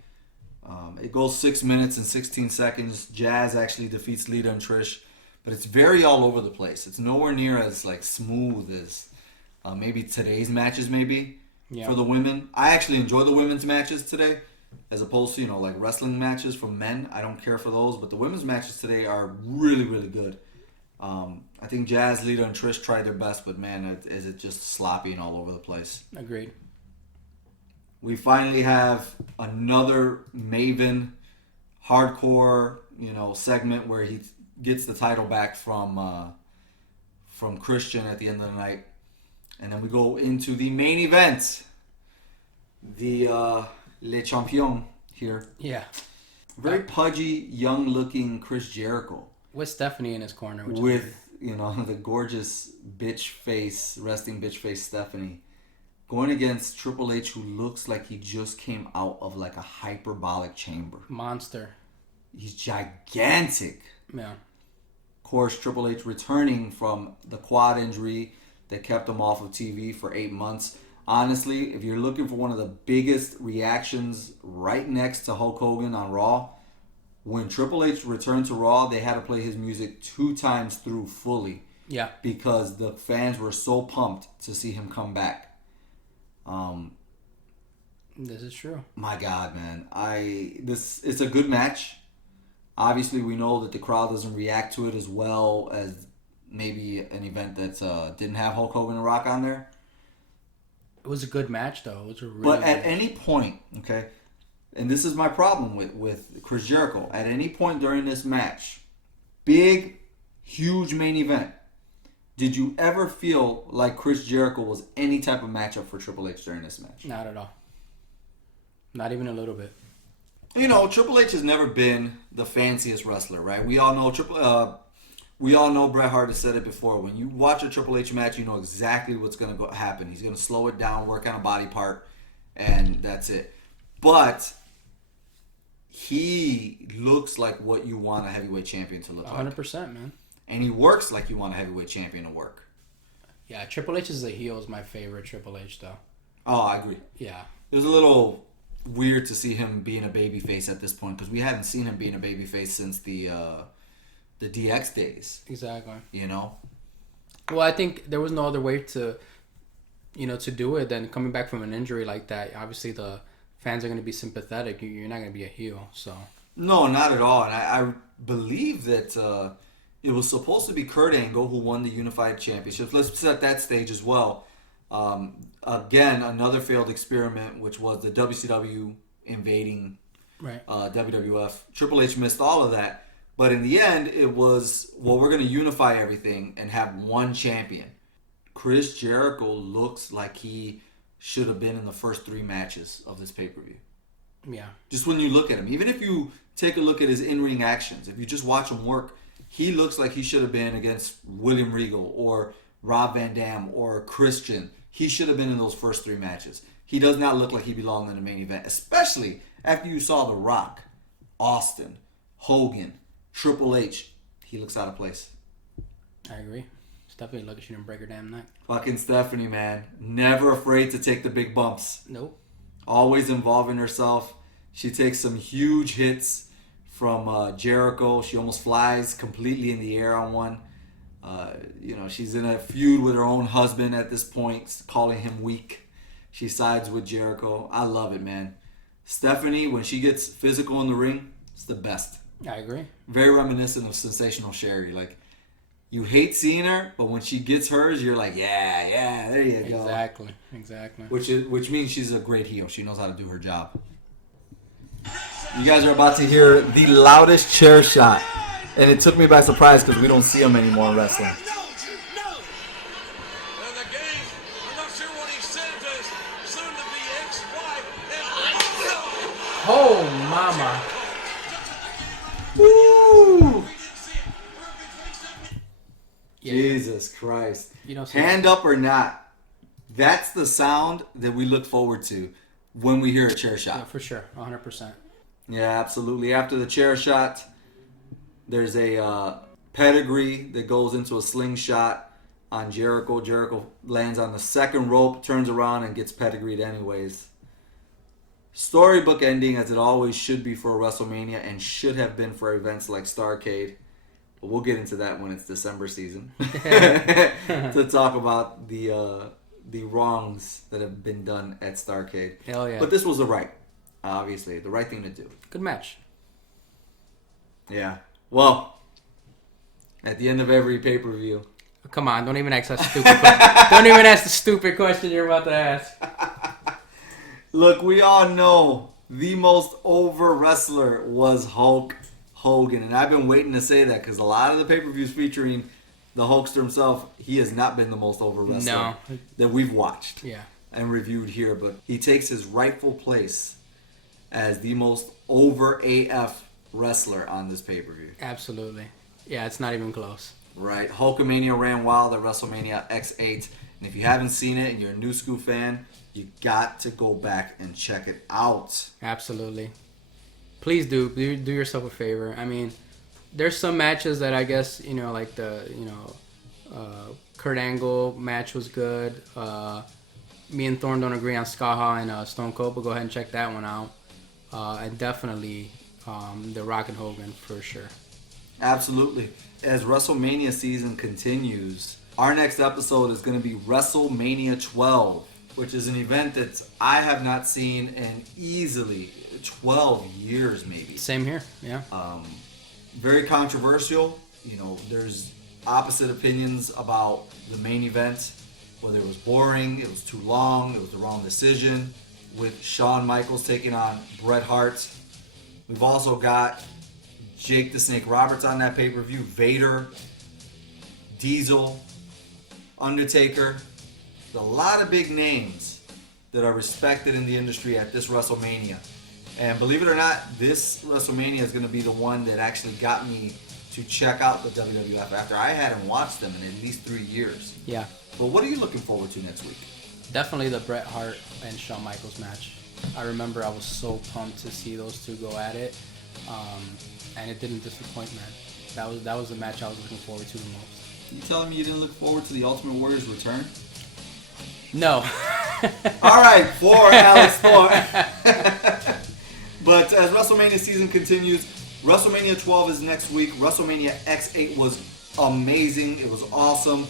It goes 6 minutes and 16 seconds. Jazz actually defeats Lita and Trish, but it's very all over the place. It's nowhere near as like smooth as maybe today's matches for the women. I actually enjoy the women's matches today, as opposed to like wrestling matches for men. I don't care for those, but the women's matches today are really, really good. I think Jazz, Lita, and Trish tried their best, but man, is it just sloppy and all over the place. Agreed. We finally have another Maven hardcore, segment where he gets the title back from Christian at the end of the night. And then we go into the main event. The Le Champion here. Yeah. Very pudgy, young-looking Chris Jericho. With Stephanie in his corner. Which With, the gorgeous resting bitch face Stephanie going against Triple H, who looks like he just came out of like a hyperbolic chamber. Monster. He's gigantic. Yeah. Of course, Triple H returning from the quad injury that kept him off of TV for 8 months. Honestly, if you're looking for one of the biggest reactions right next to Hulk Hogan on Raw, when Triple H returned to Raw, they had to play his music 2 times through fully. Yeah. Because the fans were so pumped to see him come back. This is true. My God, man. It's a good match. Obviously, we know that the crowd doesn't react to it as well as maybe an event that didn't have Hulk Hogan and Rock on there. It was a good match, though. It was a really But good at match. any point, okay, and this is my problem with Chris Jericho, at any point during this match, big, huge main event, did you ever feel like Chris Jericho was any type of matchup for Triple H during this match? Not at all. Not even a little bit. You know, Triple H has never been the fanciest wrestler, right? We all know Bret Hart has said it before. When you watch a Triple H match, you know exactly what's going to happen. He's going to slow it down, work on a body part, and that's it. But he looks like what you want a heavyweight champion to look 100%, like. man. And he works like you want a heavyweight champion to work. Yeah, Triple H as a heel is my favorite Triple H, though. Oh, I agree. Yeah. It was a little weird to see him being a babyface at this point because we hadn't seen him being a babyface since the DX days. Exactly. You know? Well, I think there was no other way to do it than coming back from an injury like that. Obviously, the fans are going to be sympathetic. You're not going to be a heel, so. No, not at all. And I believe that it was supposed to be Kurt Angle who won the Unified Championship. Let's set that stage as well. Again, another failed experiment, which was the WCW invading Right. WWF. Triple H missed all of that. But in the end, it was, well, we're going to unify everything and have one champion. Chris Jericho looks like he should have been in the first 3 matches of this pay-per-view. Yeah. Just when you look at him. Even if you take a look at his in-ring actions, if you just watch him work, he looks like he should have been against William Regal or Rob Van Dam or Christian. He should have been in those first 3 matches. He does not look like he belonged in the main event, especially after you saw The Rock, Austin, Hogan, Triple H. He looks out of place. I agree. Stephanie, lucky she didn't break her damn neck. Fucking Stephanie, man. Never afraid to take the big bumps. Nope. Always involving herself. She takes some huge hits from Jericho. She almost flies completely in the air on one. She's in a feud with her own husband at this point, calling him weak. She sides with Jericho. I love it, man. Stephanie, when she gets physical in the ring, it's the best. I agree. Very reminiscent of Sensational Sherry. Like, you hate seeing her, but when she gets hers, you're like, yeah, there you go. Exactly. Which means she's a great heel. She knows how to do her job. You guys are about to hear the loudest chair shot. And it took me by surprise because we don't see them anymore in wrestling. And the game, I'm not sure what he said to his soon-to-be ex-wife. Oh, mama. Woo! Yeah. Jesus Christ. You don't see Hand up or not, that's the sound that we look forward to when we hear a chair Yeah, shot. for sure. 100%. Yeah, absolutely. After the chair shot, there's a pedigree that goes into a slingshot on Jericho. Jericho lands on the second rope, turns around, and gets pedigreed anyways. Storybook ending, as it always should be for a WrestleMania and should have been for events like Starrcade. But we'll get into that when it's December season to talk about the wrongs that have been done at Starrcade. Hell yeah. But this was the right thing to do. Good match. Yeah. Well, at the end of every pay-per-view. Come on, don't even ask that stupid question. Don't even ask the stupid question you're about to ask. Look, we all know the most over wrestler was Hulk Hogan. And I've been waiting to say that because a lot of the pay-per-views featuring the Hulkster himself, he has not been the most over wrestler that we've watched and reviewed here. But he takes his rightful place as the most over AF wrestler on this pay-per-view. Absolutely. Yeah, it's not even close. Right. Hulkamania ran wild at WrestleMania X8. And if you haven't seen it and you're a new school fan, You got to go back and check it out. Absolutely. Please do yourself a favor. I mean, there's some matches that I guess, like Kurt Angle match was good. Me and Thorne don't agree on Skaha and Stone Cold, but go ahead and check that one out. And definitely the Rock and Hogan for sure. Absolutely. As WrestleMania season continues, our next episode is going to be WrestleMania 12, which is an event that I have not seen in easily 12 years maybe. Same here, yeah. Very controversial. There's opposite opinions about the main event, whether it was boring, it was too long, it was the wrong decision, with Shawn Michaels taking on Bret Hart. We've also got Jake the Snake Roberts on that pay-per-view, Vader, Diesel, Undertaker. A lot of big names that are respected in the industry at this WrestleMania. And believe it or not, this WrestleMania is going to be the one that actually got me to check out the WWF after I hadn't watched them in at least 3 years. Yeah. But what are you looking forward to next week? Definitely the Bret Hart and Shawn Michaels match. I remember I was so pumped to see those two go at it. And it didn't disappoint, man. That was the match I was looking forward to the most. You telling me you didn't look forward to the Ultimate Warrior's return? No. All right, for Alex Thorne. But as WrestleMania season continues, WrestleMania 12 is next week. WrestleMania X8 was amazing. It was awesome.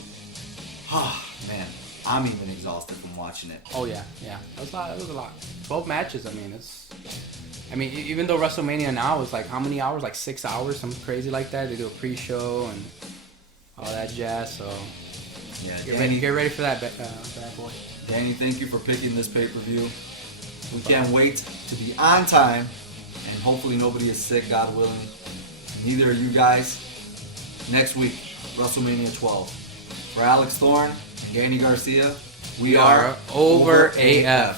Man, I'm even exhausted from watching it. Oh yeah. It was a lot. 12 matches. I mean, even though WrestleMania now is like how many hours? Like 6 hours, something crazy like that. They do a pre-show and all that jazz. So yeah, get ready for that, bad boy. Danny, thank you for picking this pay-per-view. We can't wait to be on time, and hopefully nobody is sick, God willing. Neither are you guys. Next week, WrestleMania 12. For Alex Thorne and Danny Garcia, we are OverAF.